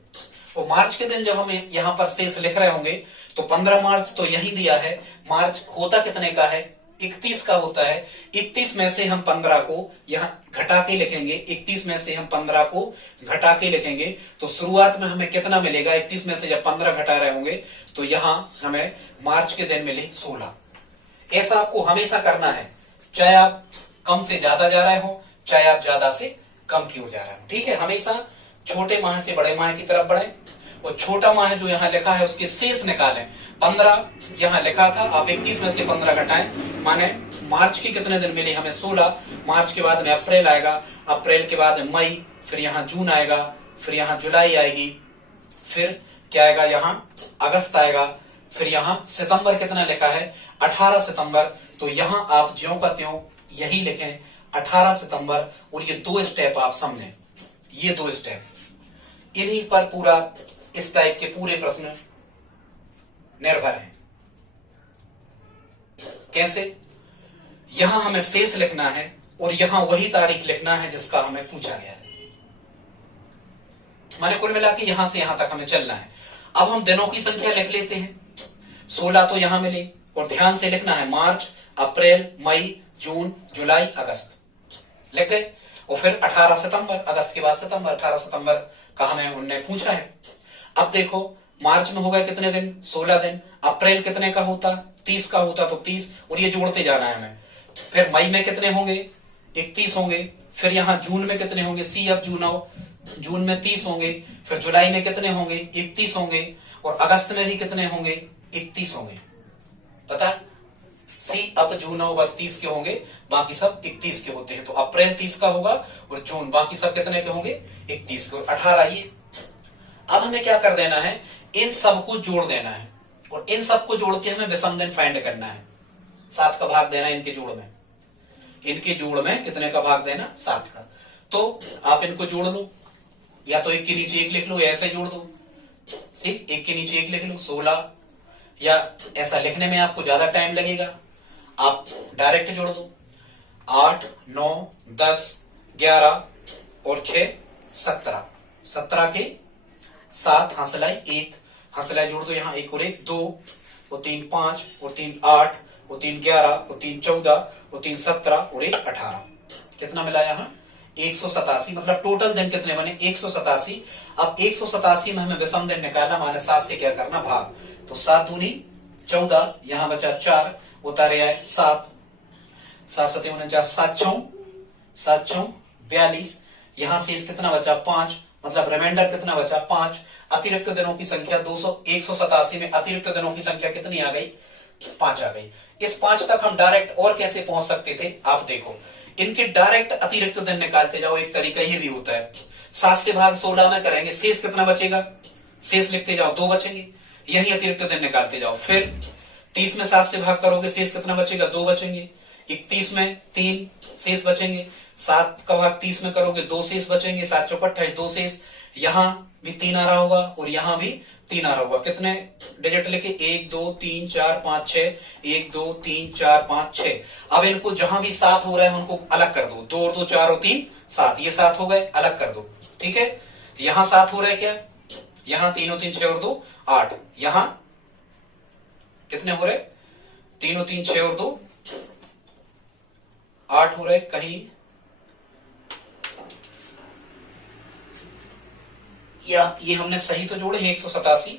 तो मार्च के दिन जब हम यहां पर शेष लिख रहे होंगे तो 15 मार्च तो यही दिया है, मार्च होता कितने का है, 31 का होता है। 31 में से हम 15 को यहां घटा के लिखेंगे, 31 में से हम 15 को घटा के लिखेंगे। तो शुरुआत में हमें कितना मिलेगा, 31 में से जब 15 घटा रहे होंगे तो यहां हमें मार्च के दिन मिले 16। ऐसा आपको हमेशा करना है, चाहे आप कम से ज्यादा जा रहे हो, चाहे आप ज्यादा से कम की ओर जा रहे हो, ठीक है। हमेशा छोटे माह से बड़े माह की तरफ बढ़े, और छोटा माह जो यहाँ लिखा है उसके शेष निकालें। 15 यहाँ लिखा था, आप 31 में से 15 घटाएं, माने मार्च की कितने दिन मिले हमें 16। मार्च के बाद में अप्रैल आएगा, अप्रैल के बाद मई, फिर यहाँ जून आएगा, फिर यहाँ जुलाई आएगी, फिर क्या आएगा, यहाँ अगस्त आएगा, फिर यहाँ सितंबर कितना लिखा है 18 सितंबर। तो यहां आप ज्यों का त्यों यही लिखें 18 सितंबर। और ये 2 स्टेप आप समझें, ये 2 स्टेप, इन्हीं पर पूरा इस टाइप के पूरे प्रश्न निर्भर हैं। कैसे, यहां हमें शेष लिखना है और यहां वही तारीख लिखना है जिसका हमें पूछा गया है। माने कुल मिला के यहां से यहां तक हमें चलना है। अब हम दिनों की संख्या लिख लेते हैं। 16 तो यहां मिले, और ध्यान से लिखना है मार्च, अप्रैल, मई, जून, जुलाई, अगस्त लिख गए। और फिर 18 सितंबर, अगस्त के बाद सितंबर, 18 सितंबर का हमें उनने पूछा है। अब देखो मार्च में हो गए कितने दिन, 16 दिन। अप्रैल कितने का होता, 30 का होता, तो 30, और ये जोड़ते जाना है हमें। फिर मई में कितने होंगे, 31 होंगे। फिर यहाँ जून में कितने होंगे, सी अब जून आओ, जून में 30 होंगे। फिर जुलाई में कितने होंगे, 31 होंगे। और अगस्त में भी कितने होंगे, 31 होंगे। पता, सी अप जून हो बस 30 के होंगे, बाकी सब 31 के होते हैं। तो अप्रैल 30 का होगा और जून बाकी सब कितने के होंगे, 31 के। और 18 ये। अब हमें क्या कर देना है, इन सबको जोड़ देना है, और इन सबको जोड़ के हमें विषम दिन फाइंड करना है। 7 का भाग देना है इनके जोड़ में, इनके जोड़ में कितने का भाग देना, 7 का। तो आप इनको जोड़ लो, या तो एक के नीचे एक लिख लो, या ऐसे जोड़ दो, ठीक, एक के नीचे एक लिख लो 16, या ऐसा लिखने में आपको ज्यादा टाइम लगेगा, आप डायरेक्ट जोड़ दो। 8, 9, 10, 11 और 6, 17, 17 के 7 हंसलाई 1, हंसलाई जोड़ दो, यहाँ 1 और 1 2, और 3 5, और 3 8, और 3 11, और 3 14, और 3 17, और 1 18। कितना मिला यहाँ, 187। मतलब टोटल दिन कितने बने, 187। अब 187 में हमें विषम दिन निकालना, माने 7 से क्या करना, भाग। तो 7 दूनी 14, यहां बचा 4, उतारे आए 7, 7 7 49, 7 6 42, यहां से इस कितना बचा 5, मतलब रिमाइंडर कितना बचा 5। अतिरिक्त दिनों की संख्या 187 में अतिरिक्त दिनों की संख्या कितनी आ गई, 5 आ गई। इस 5 तक हम डायरेक्ट और कैसे पहुंच सकते थे, आप देखो, इनके डायरेक्ट अतिरिक्त दिन निकालते जाओ। एक तरीका ये भी होता है, 7 से भाग 16 में करेंगे, शेष कितना बचेगा, शेष लिखते जाओ, 2 बचेंगे, यही अतिरिक्त दिन निकालते जाओ। फिर 30 में 7 से भाग करोगे, शेष कितना बचेगा, 2 बचेंगे। 31 में 3 शेष बचेंगे, 7 का भाग 30 में करोगे, 2 शेष बचेंगे, 7 चौक 28, 2 शेष। यहां भी 3 आ रहा होगा और यहां भी 3 आ रहा होगा। कितने डिजिट लिखे? 1 2 3 4 5 6, 1 2 3 4 5 6। अब इनको जहां भी 7 हो रहा है उनको अलग कर दो। 2 और 2 4 और 3 7, ये 7 हो गए, अलग कर दो। ठीक है, यहां 7 हो रहा है क्या? यहां 3 और 3 6 और 2 8। यहां कितने हो रहे? 3 और 3 6 और 2 8 हो रहे। कहीं या ये हमने सही तो जोड़े हैं? 187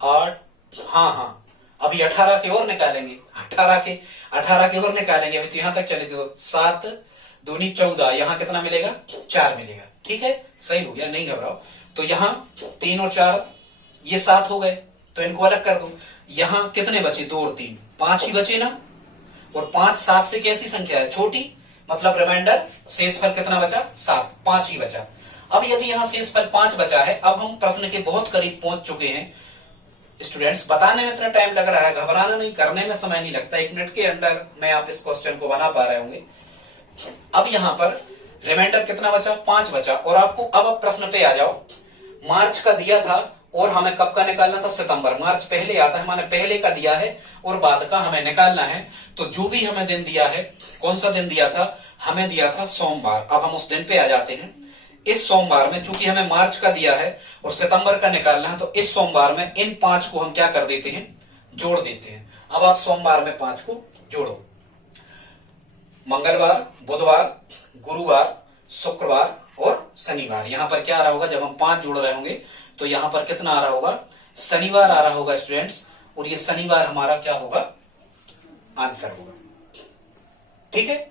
8। हाँ हाँ, अभी 18 के और निकालेंगे। 18 के और निकालेंगे। अभी तो यहां तक चले थे तो 7 दूनी 14, यहां कितना मिलेगा? 4 मिलेगा। ठीक है, सही हो गया, नहीं घबराओ। तो यहां 3 और 4 ये 7 हो गए, तो इनको अलग कर दो। यहां कितने बचे? 2 और 3 5 ही बचे ना। और 5 7 से कैसी संख्या है? छोटी, मतलब रिमाइंडर शेषफल कितना बचा? 7, 5 ही बचा। अब यदि यहां शेषफल 5 बचा है, अब हम प्रश्न के बहुत करीब पहुंच चुके हैं। स्टूडेंट्स, बताने में इतना टाइम लग रहा है, घबराना नहीं, करने में समय नहीं लगता। 1 मिनट के अंदर में आप इस क्वेश्चन को बना पा रहे होंगे। अब यहां पर रिमाइंडर कितना बचा? 5 बचा। और आपको अब प्रश्न पे आ जाओ। मार्च का दिया था और हमें कब का निकालना था? सितंबर। मार्च पहले आता है, हमारे पहले का दिया है और बाद का हमें निकालना है। तो जो भी हमें दिन दिया है, कौन सा दिन दिया था? हमें दिया था सोमवार। अब हम उस दिन पे आ जाते हैं। इस सोमवार में चूंकि हमें मार्च का दिया है और सितंबर का निकालना है, तो इस सोमवार में इन 5 को हम क्या कर देते हैं? जोड़ देते हैं। अब आप सोमवार में 5 को जोड़ो। मंगलवार, बुधवार, गुरुवार, शुक्रवार और शनिवार। यहां पर क्या आ रहा होगा? जब हम 5 जोड़ रहे होंगे तो यहां पर कितना आ रहा होगा? शनिवार आ रहा होगा स्टूडेंट्स। और ये शनिवार हमारा क्या होगा? आंसर होगा। ठीक है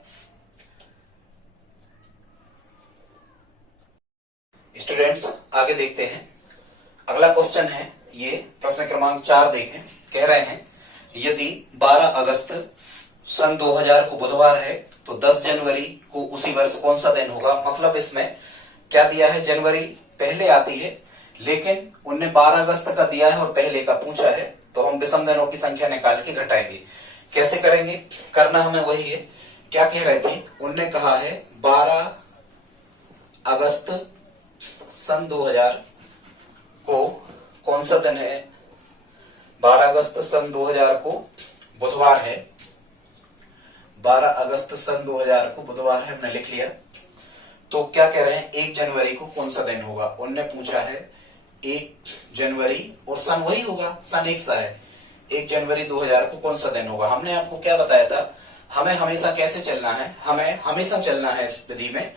स्टूडेंट्स, आगे देखते हैं। अगला क्वेश्चन है ये प्रश्न क्रमांक 4 देखें। कह रहे हैं यदि 12 अगस्त सन 2000 को बुधवार है तो 10 जनवरी को उसी वर्ष कौन सा दिन होगा? मतलब इसमें क्या दिया है? जनवरी पहले आती है, लेकिन उनने 12 अगस्त का दिया है और पहले का पूछा है, तो हम विषम दिनों की संख्या निकाल के घटाएंगे। कैसे करेंगे? करना हमें वही है। क्या कह रहे थे? उनने कहा है 12 अगस्त सन 2000 को कौन सा दिन है? 12 अगस्त सन 2000 को बुधवार है। 12 अगस्त सन 2000 को बुधवार है, हमने लिख लिया। तो क्या कह रहे हैं? 1 जनवरी को कौन सा दिन होगा? उनने पूछा है 1 जनवरी, और सन वही होगा, सन एक सा है। 1 जनवरी 2000 को कौन सा दिन होगा? हमने आपको क्या बताया था? हमें हमेशा कैसे चलना है? हमें हमेशा चलना है इस विधि में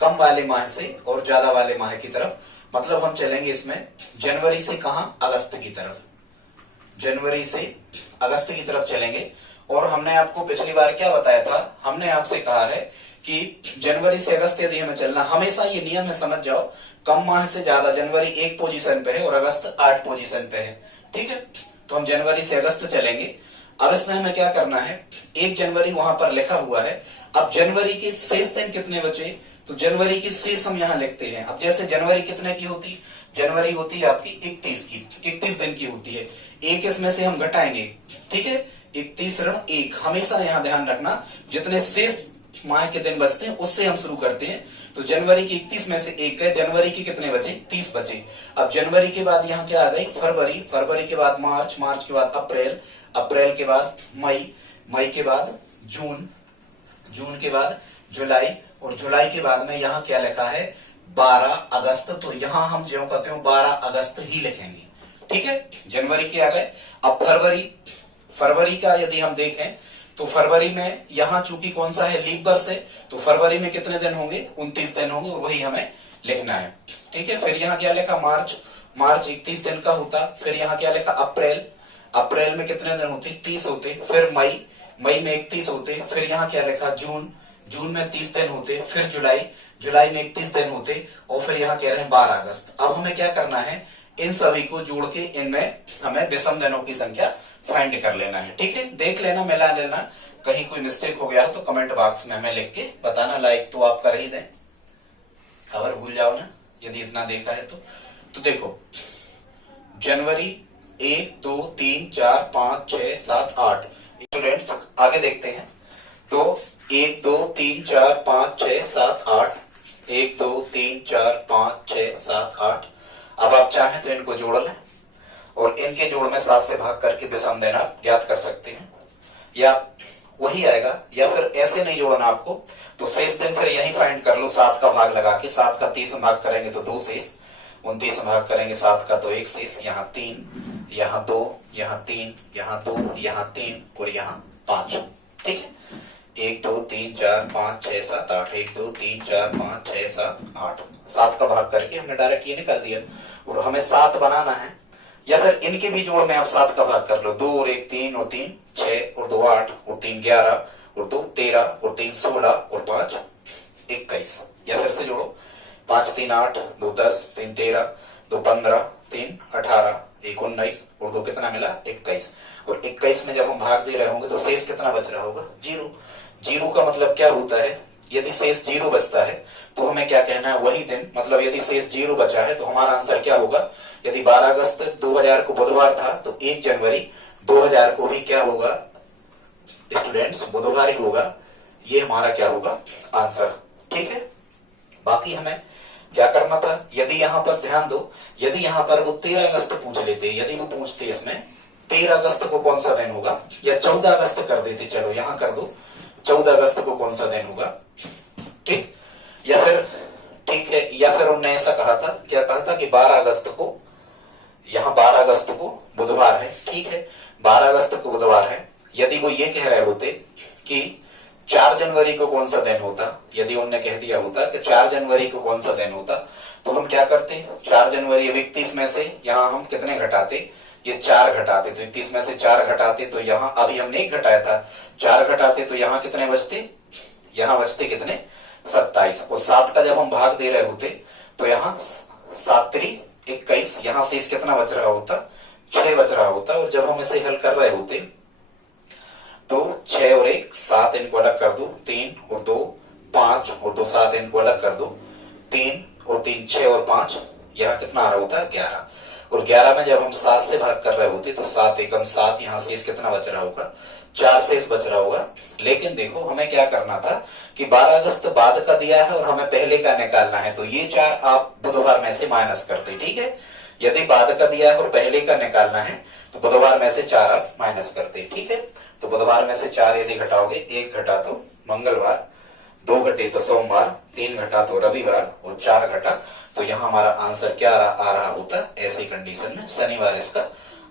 कम वाले माह से और ज्यादा वाले माह की तरफ। मतलब हम चलेंगे इसमें जनवरी से कहां? अगस्त की तरफ। जनवरी से अगस्त की तरफ चलेंगे। और हमने आपको पिछली बार क्या बताया था? हमने आपसे कहा है कि जनवरी से अगस्त यदि हमें चलना, हमेशा ये नियम है, समझ जाओ, कम माह से ज्यादा। जनवरी 1 पोजीशन पे है और अगस्त 8 पोजीशन पे है। ठीक है, तो हम जनवरी से अगस्त चलेंगे। अब इसमें हमें क्या करना है? 1 जनवरी वहां पर लिखा हुआ है। अब जनवरी के शेष दिन कितने बचे? तो जनवरी की शेष हम यहाँ लिखते हैं। अब जैसे जनवरी कितने की होती? जनवरी होती है आपकी 31 की, 31 दिन की होती है। एक इसमें से हम घटाएंगे। ठीक है, 31 ऋण 1, हमेशा यहाँ ध्यान रखना, जितने शेष माह के दिन बचते हैं उससे हम शुरू करते हैं। तो जनवरी की 31 में से 1 है, जनवरी की कितने बचे? 30 बचे। अब जनवरी के बाद यहाँ क्या आ गई? फरवरी, फरवरी के बाद मार्च, मार्च के बाद अप्रैल, अप्रैल के बाद मई, मई के बाद जून, जून के बाद जुलाई, और जुलाई के बाद में यहाँ क्या लिखा है? 12 अगस्त। तो यहाँ हम जो कहते हो 12 अगस्त ही लिखेंगे। ठीक है, जनवरी के आ गए। अब फरवरी, फरवरी का यदि हम देखें तो फरवरी में यहाँ चूंकि कौन सा है? लीप वर्ष है, तो फरवरी में कितने दिन होंगे? 29 दिन होंगे, और वही हमें लिखना है। ठीक है, फिर यहाँ क्या लिखा? मार्च, मार्च 31 दिन का होता। फिर यहाँ क्या लिखा? अप्रैल, अप्रैल में कितने दिन होते? 30 होते। फिर मई, मई में 31 होते। फिर यहाँ क्या लिखा? जून, जून में 30 दिन होते। फिर जुलाई, जुलाई में 31 दिन होते। और फिर यहाँ कह रहे हैं 12 अगस्त। अब हमें क्या करना है? इन सभी को जोड़ के इनमें हमें विषम दिनों की संख्या फाइंड कर लेना है। ठीक है, देख लेना, मिला लेना, कहीं कोई मिस्टेक हो गया हो तो कमेंट बॉक्स में हमें लिख के बताना। लाइक तो आप कर ही दें, खबर भूल जाओ ना यदि इतना देखा है तो देखो, जनवरी 1 2 3 4 5 6 7 8। स्टूडेंट्स आगे देखते हैं। तो 1 2 3 4 5 6 7 8, 1 2 3 4 5 6 7 8। अब आप चाहें तो इनको जोड़ लें और इनके जोड़ में 7 से भाग करके विषम देना ज्ञात कर सकते हैं, या वही आएगा, या फिर ऐसे नहीं जोड़ना आपको तो शेष दिन फिर यही फाइंड कर लो 7 का भाग लगा के। 7 का 30 भाग करेंगे तो 2 शेष, 29 भाग करेंगे 7 का तो 1 शेष, यहाँ 3, यहाँ 2, यहाँ 3, यहाँ 2, यहाँ 3 और यहाँ 5। ठीक है, 1 2 3 4 5 6 7 8, 1 2 3 4 5 6 7 8, 7 का भाग करके हमने डायरेक्ट ये निकाल दिया। और हमें 7 बनाना है, या फिर इनके भी जोड़ में आप 7 का भाग कर लो। 2 और 1 3 और 3 6 और 2 8 और 3 11 और 2 13 और 3 16 और 5 21। या फिर से जोड़ो, 5 3 8, 2 10, 3 13, 2 15, 3 18, 1 19 और 2 कितना मिला 21। और 21 में जब हम भाग दे रहे होंगे तो शेष कितना बच रहा होगा 0। 0 का मतलब क्या होता है, यदि शेष 0 बचता है तो हमें क्या कहना है वही दिन, मतलब यदि शेष 0 बचा है तो हमारा आंसर क्या होगा। यदि 12 अगस्त 2000 को बुधवार था तो 1 जनवरी 2000 को भी क्या होगा स्टूडेंट्स, बुधवार ही होगा। ये हमारा क्या होगा आंसर। ठीक है, बाकी हमें क्या करना था, यदि यहाँ पर ध्यान दो, यदि यहाँ पर वो 13 अगस्त पूछ लेते, यदि वो पूछते इसमें 13 अगस्त को कौन सा दिन होगा, या 14 अगस्त कर देते, चलो यहाँ कर दो 14 अगस्त को कौन सा दिन होगा। ठीक, या फिर ठीक है, या फिर उन्होंने ऐसा कहा था, क्या कहा था कि 12 अगस्त को, यहाँ 12 अगस्त को बुधवार है। ठीक है, 12 अगस्त को बुधवार है। यदि वो ये कह रहे होते कि 4 जनवरी को कौन सा दिन होता, यदि उन्होंने कह दिया होता कि 4 जनवरी को कौन सा दिन होता, तो हम क्या करते, 4 जनवरी 31 में से यहाँ हम कितने घटाते, ये 4 घटाते, तो 31 में से 4 घटाते तो यहाँ अभी हमने 1 घटाया था, 4 घटाते तो यहाँ कितने बचते, यहाँ बचते कितने 27। और 7 का जब हम भाग दे रहे होते तो यहाँ 7 3 21, यहाँ शेष कितना बच रहा होता 6 बच रहा होता। और जब हम इसे हल कर रहे होते तो 6 और 1 7, इनको अलग कर दो, 3 और 2 5 और 2 7, इनको अलग कर दो, 3 और 3 6 और 5, यहाँ कितना आ रहा होता है 11। और 11 में जब हम 7 से भाग कर रहे होते तो 7 एकम 7, यहाँ शेष कितना बच रहा होगा 4 शेष बच रहा होगा। लेकिन देखो हमें क्या करना था कि 12 अगस्त बाद का दिया है और हमें पहले का निकालना है, तो ये 4 आप बुधवार में से माइनस करते। ठीक है, यदि बाद का दिया है और पहले का निकालना है तो बुधवार में से 4 आप माइनस करते। ठीक है, तो बुधवार में से 4 यदि घटाओगे, 1 घटा तो मंगलवार, 2 घटे तो सोमवार, 3 घटा तो रविवार और 4 घटा तो यहाँ हमारा आंसर क्या आ रहा होता, ऐसी कंडीशन में शनिवार इसका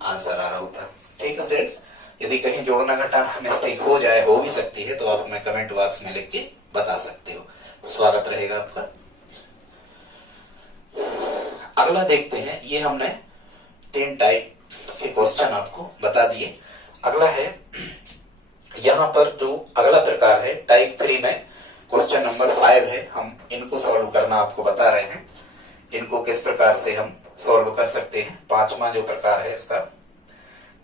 आंसर आ रहा होता। ठीक है स्टूडेंट्स, यदि कहीं जोड़ना घटाना मिस्टेक हो जाए, हो भी सकती है, तो आप हमें कमेंट बॉक्स में लिख के बता सकते हो। स्वागत रहेगा आपका। अगला देखते हैं, ये हमने 3 टाइप के क्वेश्चन आपको बता दिए। अगला है यहाँ पर जो अगला प्रकार है टाइप 3 में क्वेश्चन नंबर 5 है, हम इनको सॉल्व करना आपको बता रहे हैं। इनको किस प्रकार से हम सॉल्व कर सकते हैं। 5वां जो प्रकार है इसका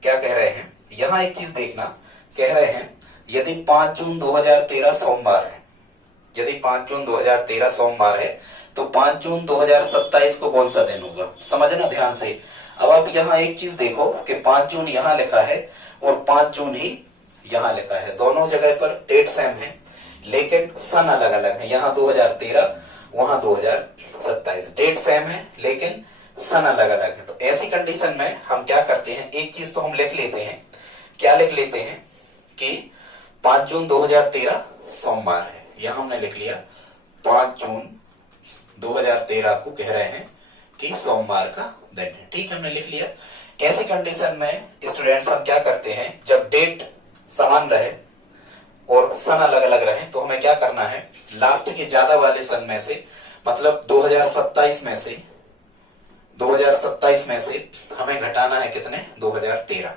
क्या कह रहे हैं, यहाँ एक चीज देखना, कह रहे हैं यदि 5 जून 2013 सोमवार है, यदि 5 जून 2013 सोमवार है तो 5 जून 2027 को कौन सा दिन होगा। समझना ध्यान से। अब आप यहाँ एक चीज देखो कि 5 जून यहाँ लिखा है और 5 जून ही यहाँ लिखा है, दोनों जगह पर डेट सेम है लेकिन सन अलग अलग है। यहाँ 2013, वहां 2027, डेट सेम है लेकिन सन अलग अलग है। तो ऐसी कंडीशन में हम क्या करते हैं, एक चीज तो हम लिख लेते हैं, क्या लिख लेते हैं कि 5 जून 2013 सोमवार है, यहां हमने लिख लिया 5 जून 2013 को कह रहे हैं कि सोमवार का दिन है। ठीक है, हमने लिख लिया। ऐसी कंडीशन में स्टूडेंट्स हम क्या करते हैं, जब डेट समान रहे और सन अलग अलग रहे तो हमें क्या करना है, लास्ट के ज्यादा वाले सन में से, मतलब 2027 में से, 2027 में से हमें घटाना है कितने 2013।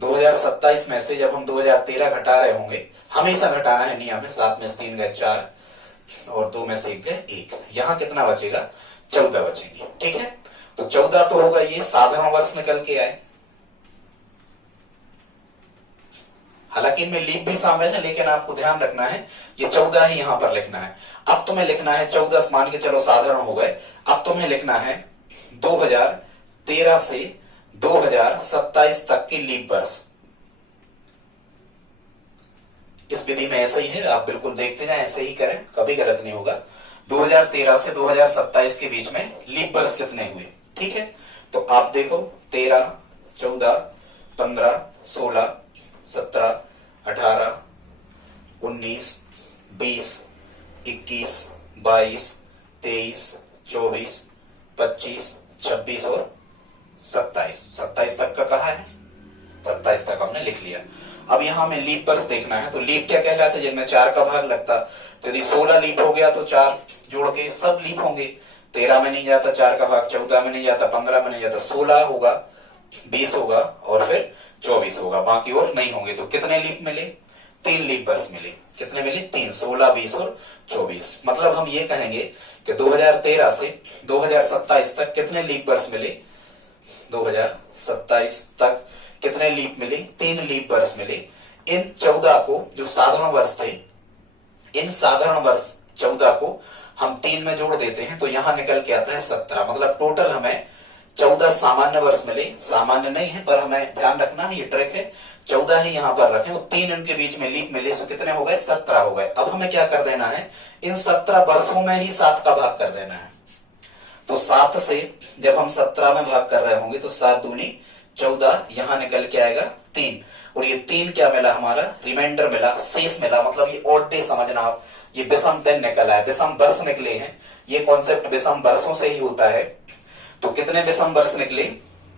2027 में से जब हम 2013 घटा रहे होंगे, हमेशा घटाना है नियम में, 7 में से 3 गए 4 और 2 में से 1 गए 1, यहाँ कितना बचेगा 14 बचेंगे। ठीक है, तो 14 तो होगा, ये साधारण वर्ष निकल के आए। हालांकि इनमें लीप भी शामिल है लेकिन आपको ध्यान रखना है ये 14 ही यहां पर लिखना है। अब तुम्हें लिखना है 14 मान के चलो साधारण हो गए, अब तुम्हें लिखना है 2013 से 2027 तक की लीप वर्ष। इस विधि में ऐसा ही है, आप बिल्कुल देखते जाएं, ऐसे ही करें, कभी गलत नहीं होगा। 2013 से 2027 के बीच में लीप वर्ष कितने हुए। ठीक है, तो आप देखो 13, 14, 15, 16, 17, 18, 19, 20, 21, 22, 23, 24, 25, 26 और 27। 27 तक का कहा है, 27 तक हमने लिख लिया। अब यहाँ हमें लीप वर्ष देखना है, तो लीप क्या कहलाता है, जिनमें 4 का भाग लगता। तो यदि 16 लीप हो गया तो 4 जोड़ के सब लीप होंगे। 13 में नहीं जाता 4 का भाग, 14 में नहीं जाता, 15 में नहीं जाता, 16 होगा, 20 होगा और फिर 24 होगा, बाकी और नहीं होंगे। तो कितने लीप मिले, 3 लीप वर्ष मिले। कितने मिले, 3, 16, 20 और 24। मतलब हम ये कहेंगे कि 2013 से 2027 तक कितने लीप वर्ष मिले, 2027 तक कितने लीप मिले, 3 लीप वर्ष मिले। इन 14 को, जो साधारण वर्ष थे, इन साधारण वर्ष 14 को हम 3 में जोड़ देते हैं तो यहां निकल के आता है 17। मतलब टोटल हमें 14 सामान्य वर्ष मिले। सामान्य नहीं है पर हमें ध्यान रखना है, ये ट्रिक है, 14 ही यहां पर रखें और 3 इनके बीच में लीप मिले, तो कितने हो गए, 17 हो गए। अब हमें क्या कर देना है, इन 17 वर्षों में ही 7 का भाग कर देना है। तो 7 से जब हम 17 में भाग कर रहे होंगे तो 7 दूनी 14, यहां निकल के आएगा 3, और ये 3 क्या मिला, हमारा रिमाइंडर मिला, शेष मिला। मतलब ये ऑड डे समझना आप, ये विषम दिन निकला है, विषम वर्ष निकले हैं। ये कॉन्सेप्ट विषम वर्षों से ही होता है। तो कितने विषम वर्ष निकले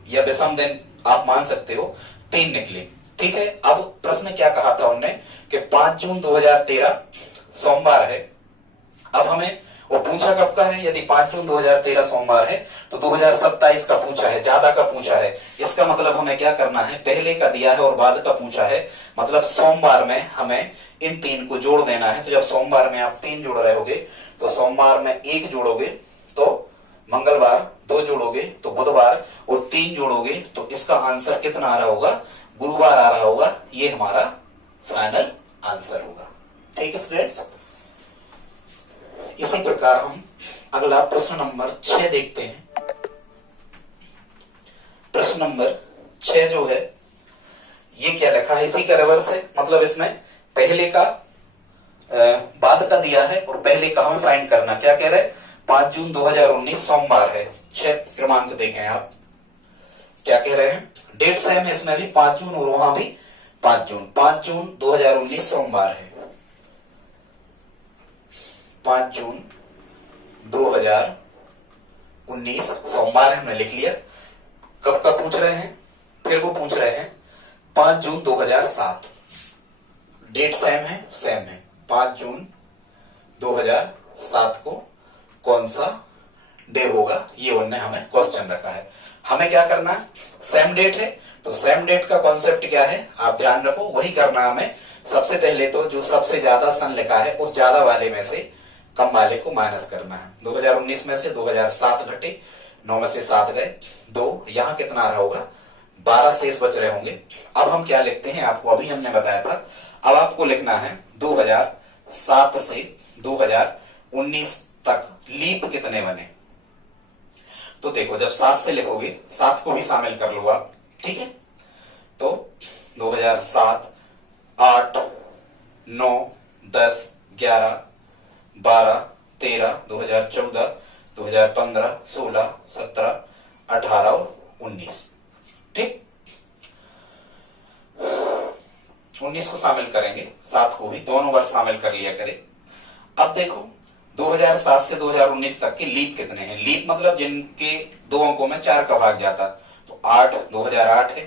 या विषम दिन आप मान सकते हो, 3 निकले। ठीक है, अब प्रश्न क्या कहा था उनने कि 5 जून 2013 सोमवार है। अब हमें वो पूछा कब का है, यदि 5 जून 2013 सोमवार है तो 2027 का पूछा है, ज्यादा का पूछा है। इसका मतलब हमें क्या करना है, पहले का दिया है और बाद का पूछा है, मतलब सोमवार में हमें इन 3 को जोड़ देना है। तो जब सोमवार में आप 3 जोड़ रहे होगे तो सोमवार में 1 जोड़ोगे तो मंगलवार, 2 जोड़ोगे तो बुधवार और 3 जोड़ोगे तो इसका आंसर कितना आ रहा होगा, गुरुवार आ रहा होगा। ये हमारा फाइनल आंसर होगा। ठीक है स्टूडेंट्स, इसी प्रकार हम अगला प्रश्न नंबर 6 देखते हैं। प्रश्न नंबर 6 जो है, ये क्या लिखा है, इसी का रिवर्स है। मतलब इसमें पहले का बाद का दिया है और पहले का हमें फाइंड करना। क्या कह रहे हैं, 5 जून 2019 सोमवार है। 6 क्रमांक देखें आप, क्या कह रहे हैं, डेट सेम है इसमें भी 5 जून और वहां भी 5 जून। 5 जून 2019 सोमवार है, 5 जून 2019 सोमवार हमने लिख लिया। कब का पूछ रहे हैं, फिर वो पूछ रहे हैं 5 जून 2007। डेट सेम है, सेम है। 5 जून 2007 को कौन सा डे होगा, ये उन्होंने हमें क्वेश्चन रखा है। हमें क्या करना है, सेम डेट है तो सेम डेट का कॉन्सेप्ट क्या है, आप ध्यान रखो, वही करना हमें। सबसे पहले तो जो सबसे ज्यादा सन लिखा है उस ज्यादा वाले में से कम वाले को माइनस करना है। 2019 में से 2007 घटे, 9 में से 7 गए, 2, यहां कितना रहा होगा, 12 शेष बच रहे होंगे। अब हम क्या लिखते हैं, आपको अभी हमने बताया था। अब आपको लिखना है 2007 से 2019 तक लीप कितने बने। तो देखो, जब 7 से लिखोगे 7 को भी शामिल कर लो आप, ठीक है। तो 2007, 8, 9, 10, 11, 12, 13, 2014, 2015, 16, 17, 18 और 19। ठीक, 19 को शामिल करेंगे, 7 को भी, दोनों वर्ष शामिल कर लिया करें। अब देखो 2007 से 2019 तक के लीप कितने हैं। लीप मतलब जिनके 2 अंकों में 4 का भाग जाता। तो 8 2008 है,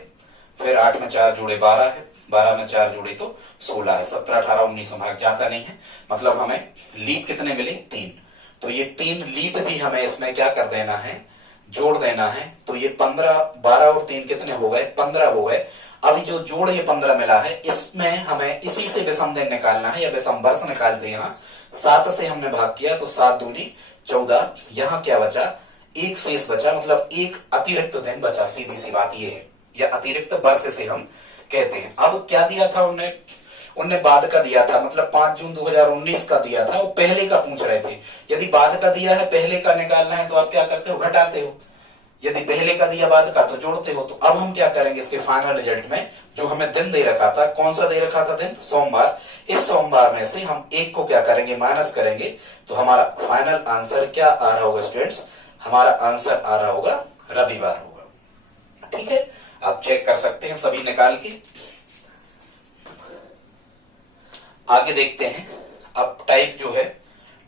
फिर 8 में 4 जोड़े 12 है, 12 में 4 जोड़े तो 16 है, 17, 18, 19 में भाग जाता नहीं है। मतलब हमें लीप कितने मिले, 3। तो ये 3 लीप भी हमें इसमें क्या कर देना है, जोड़ देना है। तो ये 15, 12 और 3 कितने हो गए, 15 हो गए। अभी जो जोड़ ये 15 मिला है, इसमें हमें इसी से विषम दिन निकालना है या विषम वर्ष निकालते हैं। 7 से हमने भाग किया तो 7 दूनी 14, यहां क्या बचा, 1 शेष बचा, मतलब 1 अतिरिक्त दिन बचा। सीधी सी बात ये है, या अतिरिक्त वर्ष से हम कहते हैं। अब क्या दिया था उनने बाद का दिया था, मतलब 5 जून 2019 का दिया था, वो पहले का पूछ रहे थे। यदि बाद का दिया है, पहले का निकालना है तो आप क्या करते हो, घटाते हो। यदि पहले का दिया बाद का तो जोड़ते हो। तो अब हम क्या करेंगे, इसके फाइनल रिजल्ट में जो हमें दिन दे रखा था, कौन सा दे रखा था दिन, सोमवार। इस सोमवार में से हम 1 को क्या करेंगे, माइनस करेंगे। तो हमारा फाइनल आंसर क्या आ रहा होगा स्टूडेंट्स, हमारा आंसर आ रहा होगा रविवार होगा। ठीक है, आप चेक कर सकते हैं सभी निकाल के। आगे देखते हैं अब टाइप जो है,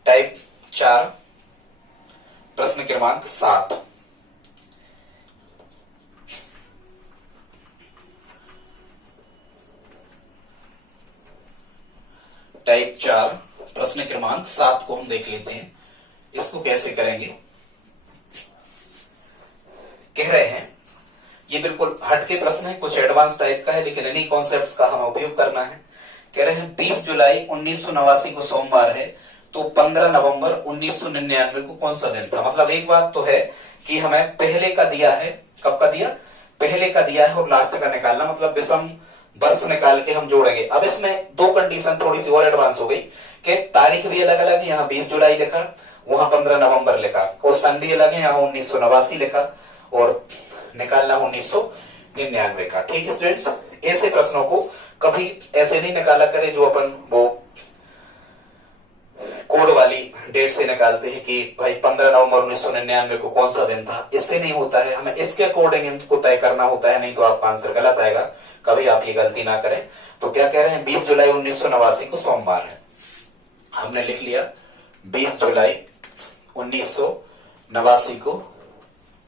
टाइप 4 प्रश्न क्रमांक 7। टाइप 4 प्रश्न क्रमांक 7 को हम देख लेते हैं। इसको कैसे करेंगे, कह रहे हैं ये बिल्कुल हटके प्रश्न है, कुछ एडवांस टाइप का है, लेकिन इन्हीं कॉन्सेप्ट्स का हमें उपयोग करना है। कह रहे हैं 20 जुलाई 1989 को सोमवार है, तो 15 नवंबर 1999 को कौन सा दिन था। मतलब एक बात तो है कि हमें पहले का दिया है, कब का दिया, पहले का दिया है, और लास्ट का निकालना, मतलब विषम वर्ष निकाल के हम जोड़ेंगे। अब इसमें दो कंडीशन थोड़ी सी और एडवांस हो गई कि तारीख भी अलग अलग है, यहाँ 20 जुलाई लिखा, वहां 15 नवंबर लिखा, और सन भी अलग है, यहाँ 1989 लिखा, और निकालना 1999 का। ठीक है स्टूडेंट्स, ऐसे प्रश्नों को कभी ऐसे नहीं निकाला करे जो अपन वो कोड वाली डेट से निकालते हैं कि भाई 15 नवंबर 1999 को कौन सा दिन था। इससे नहीं होता है, हमें इसके अकॉर्डिंग इनको तय करना होता है, नहीं तो आपका आंसर गलत आएगा। कभी आप ये गलती ना करें। तो क्या कह रहे हैं, 20 जुलाई 1989 को सोमवार है, हमने लिख लिया 20 जुलाई 1989 को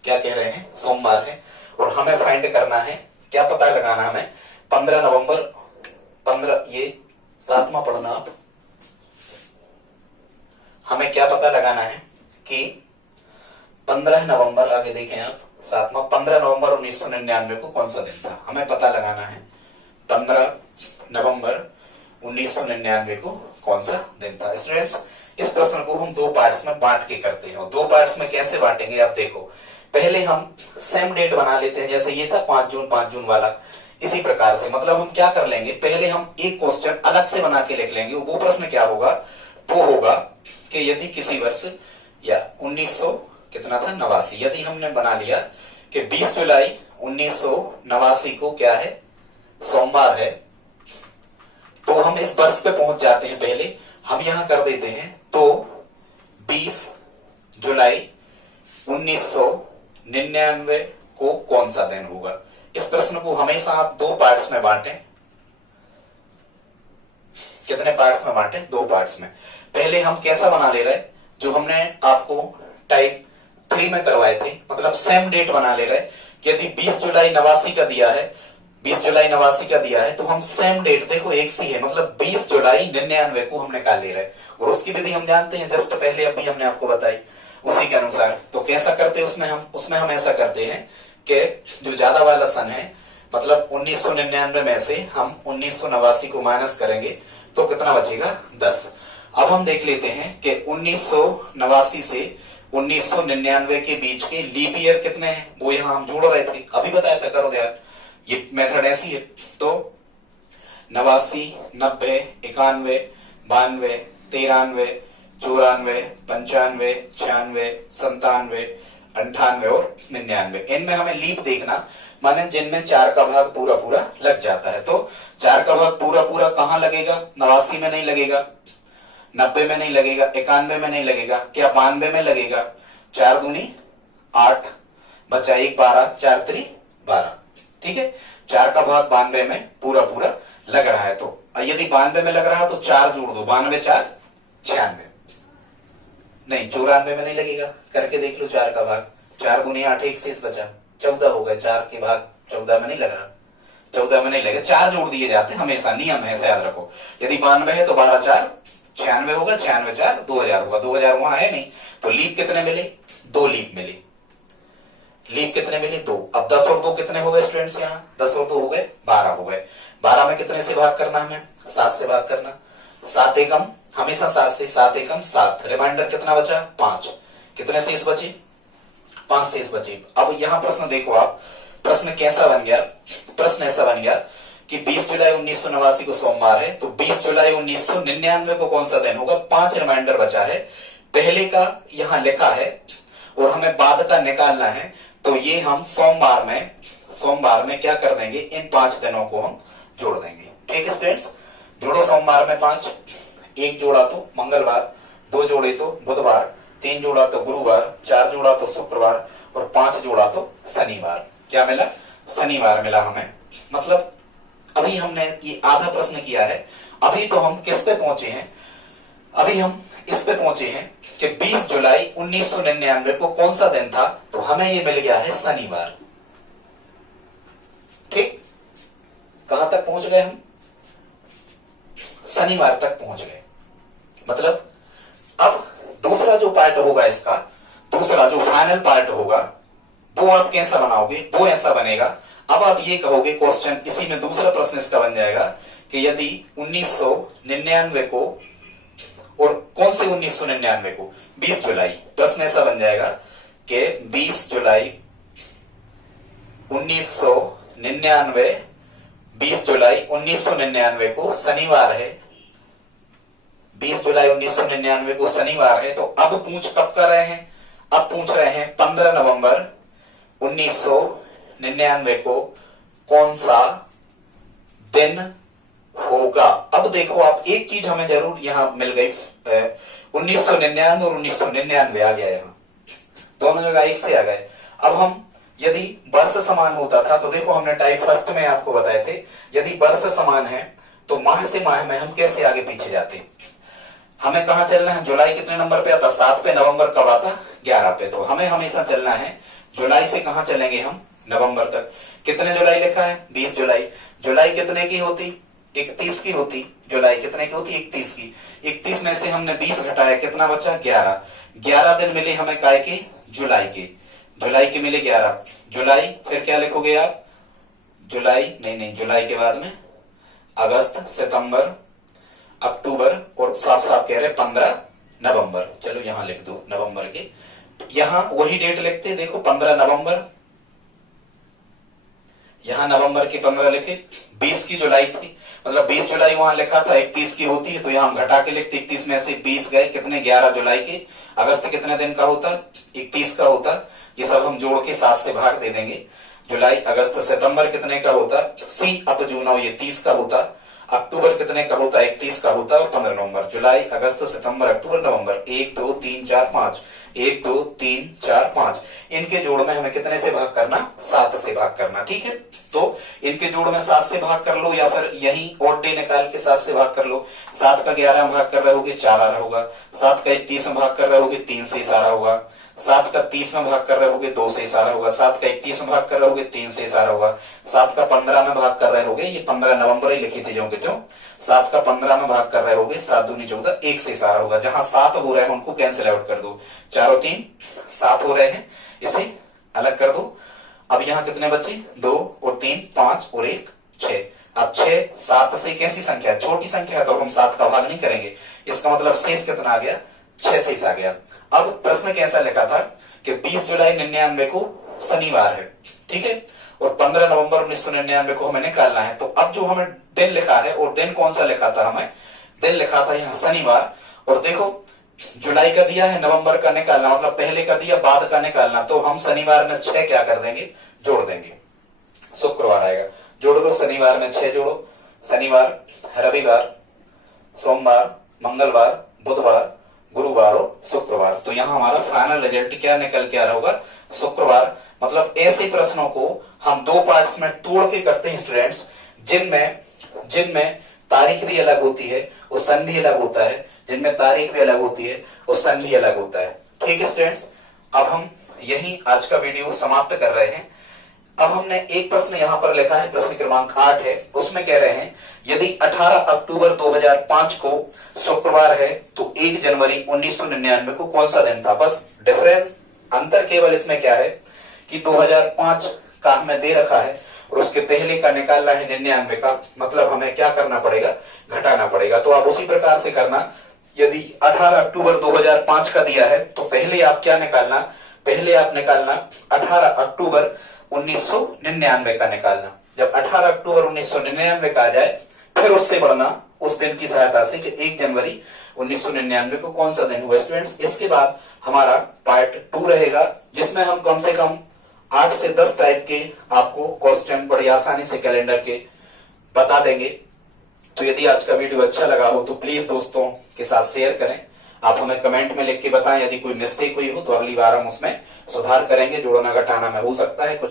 क्या कह रहे हैं, सोमवार है। और हमें फाइंड करना है, क्या पता लगाना हमें, 15 नवंबर 15, ये 7वां पढ़ना आप, हमें क्या पता लगाना है कि 15 नवंबर, आगे देखें आप 7वां, 15 नवंबर 1999 को कौन सा दिन था, हमें पता लगाना है 15 नवंबर 1999 को कौन सा दिन था। स्टूडेंट्स, इस प्रश्न को हम दो पार्ट्स में बांट के करते हैं। दो पार्ट्स में कैसे बांटेंगे आप देखो, पहले हम सेम डेट बना लेते हैं, जैसे ये था 5 जून वाला, इसी प्रकार से मतलब हम क्या कर लेंगे, पहले हम एक क्वेश्चन अलग से बना के लिख लेंगे। वो प्रश्न क्या होगा, वो होगा कि यदि किसी वर्ष या 1900 कितना था, 89, यदि हमने बना लिया कि 20 जुलाई 1989 को क्या है, सोमवार है, तो हम इस वर्ष पे पहुंच जाते हैं। पहले हम यहां कर देते हैं, तो 20 जुलाई 1999 को कौन सा दिन होगा। इस प्रश्न को हमेशा आप दो पार्ट्स में बांटें। कितने पार्ट्स में बांटें, दो पार्ट्स में। पहले हम कैसा बना ले रहे, जो हमने आपको टाइप 3 में करवाए थे, मतलब सेम डेट बना ले रहे। यदि 20 जुलाई 89 का दिया है, 20 जुलाई 89 का दिया है, तो हम सेम डेट, देखो एक सी है, मतलब 20 जुलाई 99 को हम निकाल ले रहे। और उसकी विधि हम जानते हैं, जस्ट पहले अभी हमने आपको बताई, उसी के अनुसार। तो कैसा करते हैं उसमें हम ऐसा करते हैं कि जो ज्यादा वाला सन है, मतलब 1999 में से हम 1989 को माइनस करेंगे, तो कितना बचेगा, 10। अब हम देख लेते हैं कि 1989 से 1999 के बीच के लीप ईयर कितने हैं, वो यहां हम जोड़ रहे थे, अभी बताया था, करो ध्यान, ये मेथड ऐसी है। तो 89, 90, 91, 92, 93, 94, 95, 96, 97, 98 और 99, इनमें हमें लीप देखना, माने जिनमें 4 का भाग पूरा पूरा लग जाता है। तो 4 का भाग पूरा पूरा कहां लगेगा, 89 में नहीं लगेगा, 90 में नहीं लगेगा, 91 में नहीं लगेगा, क्या 92 में लगेगा। 4 दूनी 8, बचा 1 12, 4 3 12। ठीक है, 4 का भाग 92 में पूरा पूरा लग रहा है। तो यदि 92 में लग रहा है तो 4 जोड़ दो, 92 4 96, नहीं 94 में नहीं लगेगा, करके देख लो 4 का भाग, 4 दूनी 8, 1 शेष बचा, 14 हो गए। 4 के भाग 14 में नहीं लग रहा, 14 में नहीं लगेगा, 4 जोड़ दिए जाते हैं, हमेशा नियम है, ऐसे याद रखो। यदि 92 है तो 12 4 96 होगा, 96 4 2000 होगा, 2000 वहां है नहीं, तो लीप कितने मिले, 2 लीप मिले। लीप कितने मिले, 2। अब 10 और 2 कितने हो गए स्टूडेंट्स, यहाँ 10 और 2 हो गए 12 हो गए। 12 में कितने से भाग करना, हमें 7 से भाग करना। 7 एकम हमेशा 7 से, 7 एकम 7, रिमाइंडर कितना बचा, 5। कितने शेष बचे, 5 शेष बचे। अब यहाँ प्रश्न देखो आप, प्रश्न कैसा बन गया, प्रश्न ऐसा बन गया कि 20 जुलाई 1989 को सोमवार है, तो 20 जुलाई 1999 को कौन सा दिन होगा। 5 रिमाइंडर बचा है, पहले का यहाँ लिखा है और हमें बाद का निकालना है। तो ये हम सोमवार में क्या कर देंगे, इन 5 दिनों को हम जोड़ देंगे। ठीक है स्टूडेंट्स, जोड़ो सोमवार में 5, 1 जोड़ा तो मंगलवार, 2 जोड़े तो बुधवार, 3 जोड़ा तो गुरुवार, 4 जोड़ा तो शुक्रवार और 5 जोड़ा तो शनिवार। क्या मिला? शनिवार मिला हमें। मतलब अभी हमने ये आधा प्रश्न किया है। अभी तो हम किस पे पहुंचे हैं? अभी हम इस पे पहुंचे हैं कि 20 जुलाई 1999 को कौन सा दिन था, तो हमें ये मिल गया है शनिवार। ठीक, कहां तक पहुंच गए हम? शनिवार तक पहुंच गए। मतलब अब दूसरा जो पार्ट होगा इसका, दूसरा जो फाइनल पार्ट होगा, वो आप कैसा बनाओगे? वो ऐसा बनेगा, अब आप ये कहोगे क्वेश्चन, इसी में दूसरा प्रश्न इसका बन जाएगा कि यदि 1999 को, और कौन से 1999 को? 20 जुलाई। प्रश्न ऐसा बन जाएगा कि 20 जुलाई 1999, 20 जुलाई 1999 को शनिवार है, 20 जुलाई 1999 को शनिवार है। तो अब पूछ कब कर रहे हैं? अब पूछ रहे हैं 15 नवंबर 1999 को कौन सा दिन होगा। अब देखो आप, एक चीज हमें जरूर यहां मिल गई, 1999 और 1999 आ गया, यहां दोनों जगह एक से आ गए। अब हम यदि वर्ष समान होता था तो देखो हमने टाइप फर्स्ट में आपको बताए थे, यदि वर्ष समान है तो माह से माह में हम कैसे आगे पीछे जाते? हमें कहां चलना है? जुलाई कितने नंबर पे आता? 7 पे। नवंबर कब आता? 11 पे। तो हमें हमेशा चलना है जुलाई से कहां चलेंगे हम? नवंबर तक। कितने जुलाई लिखा है? 20 जुलाई। जुलाई कितने की होती? 31 की होती। जुलाई कितने की होती? 31 की। 31 में से हमने 20 घटाया, कितना बचा? 11। 11 दिन मिले हमें काय के? जुलाई के। जुलाई के मिले 11। जुलाई, फिर क्या लिखोगे आप? जुलाई नहीं, जुलाई के बाद में अगस्त, सितंबर, अक्टूबर, और साफ साफ कह रहे 15 नवंबर। चलो यहां लिख दो नवंबर के, यहां वही डेट लिखते, देखो 15 नवंबर, यहां नवंबर की 15 लिखे। 20 की जुलाई थी, मतलब 20 जुलाई वहां लिखा था, 31 की होती है तो यहां हम घटा के लिखते, 31 में से 20 गए, कितने? 11 जुलाई के। अगस्त कितने दिन का होता? 31 का होता। ये सब हम जोड़ के 7 से भाग दे देंगे। जुलाई, अगस्त, सितंबर कितने का होता? सी अप जून, ये 30 का होता। अक्टूबर कितने का होता? 31 का होता। और 15 नवंबर। जुलाई, अगस्त, सितंबर, अक्टूबर, नवंबर, 1 2 3 4 5, 1 2 3 4 5। इनके जोड़ में हमें कितने से भाग करना? 7 से भाग करना। ठीक है, तो इनके जोड़ में 7 से भाग कर लो, या फिर यही और डे निकाल के 7 से भाग कर लो। 7 का 11 में भाग कर रहे होगे, 4 आ रहा होगा। 7 का 31 में भाग कर रहे होगे, 3 से इशारा होगा। 7 का 30 में भाग कर रहे होगे, 2 से इशारा होगा। 7 का 31 में भाग कर रहे होगे, 3 से इशारा होगा। 7 का 15 में भाग कर रहे होगे, ये 15 नवंबर ही लिखी थी जो कि त्यों। 7 का 15 में भाग कर रहे होगे, 7 दूनी 14, 1 से इशारा होगा। जहां 7 हो रहे हैं उनको कैंसिल आउट कर दो, 4 और 3 7 हो रहे हैं, इसे अलग कर दो। अब यहाँ कितने बचे? 2 और 3 5 और 1 6। अब 6 7 से कैसी संख्या है? छोटी संख्या है, तो हम 7 का भाग नहीं करेंगे। इसका मतलब शेष कितना आ गया? 6 से आ गया। अब प्रश्न कैसा लिखा था कि 20 जुलाई 99 को शनिवार है, ठीक है, और 15 नवंबर 1999 को हमें निकालना है। तो अब जो हमें दिन लिखा है, और दिन कौन सा लिखा था? हमें दिन लिखा था यहाँ शनिवार। और देखो जुलाई का दिया है, नवंबर का निकालना, मतलब पहले का दिया, बाद का निकालना। तो हम शनिवार में 6 क्या कर देंगे? जोड़ देंगे, शुक्रवार आएगा। जोड़ लो, शनिवार में 6 जोड़ो। शनिवार, रविवार, सोमवार, मंगलवार, बुधवार, गुरुवार और शुक्रवार। तो यहां हमारा फाइनल रिजल्ट क्या निकल के आ रहा होगा? शुक्रवार। मतलब ऐसे प्रश्नों को हम 2 पार्ट्स में तोड़ के करते हैं स्टूडेंट्स, जिनमें तारीख भी अलग होती है और सन भी अलग होता है, जिनमें तारीख भी अलग होती है और सन भी अलग होता है। ठीक है स्टूडेंट्स, अब हम यही आज का वीडियो समाप्त कर रहे हैं। अब हमने एक प्रश्न यहाँ पर लिखा है, प्रश्न क्रमांक 8 है। उसमें कह रहे हैं यदि 18 अक्टूबर 2005 को शुक्रवार है तो 1 जनवरी 1999 को कौन सा दिन था? बस डिफरेंस, अंतर केवल इसमें क्या है कि 2005 का हमें दे रखा है और उसके पहले का निकालना है 99 का, मतलब हमें क्या करना पड़ेगा? घटाना पड़ेगा। तो आप उसी प्रकार से करना। यदि 18 अक्टूबर 2005 का दिया है तो पहले आप क्या निकालना? पहले आप निकालना 18 अक्टूबर 1999 का निकालना। जब 18 अक्टूबर 1999 का आ जाए, फिर उससे बढ़ना उस दिन की सहायता से कि 1 जनवरी 1999 को कौन सा दिन हुआ। स्टूडेंट्स, इसके बाद हमारा पार्ट 2 रहेगा, जिसमें हम कम से कम 8 से 10 टाइप के आपको क्वेश्चन बड़ी आसानी से कैलेंडर के बता देंगे। तो यदि आज का वीडियो अच्छा लगा हो तो प्लीज दोस्तों के साथ शेयर करें। आप हमें कमेंट में लिख के बताएं, यदि कोई मिस्टेक हुई हो तो अगली बार हम उसमें सुधार करेंगे। जोड़ना घटाना में हो सकता है कुछ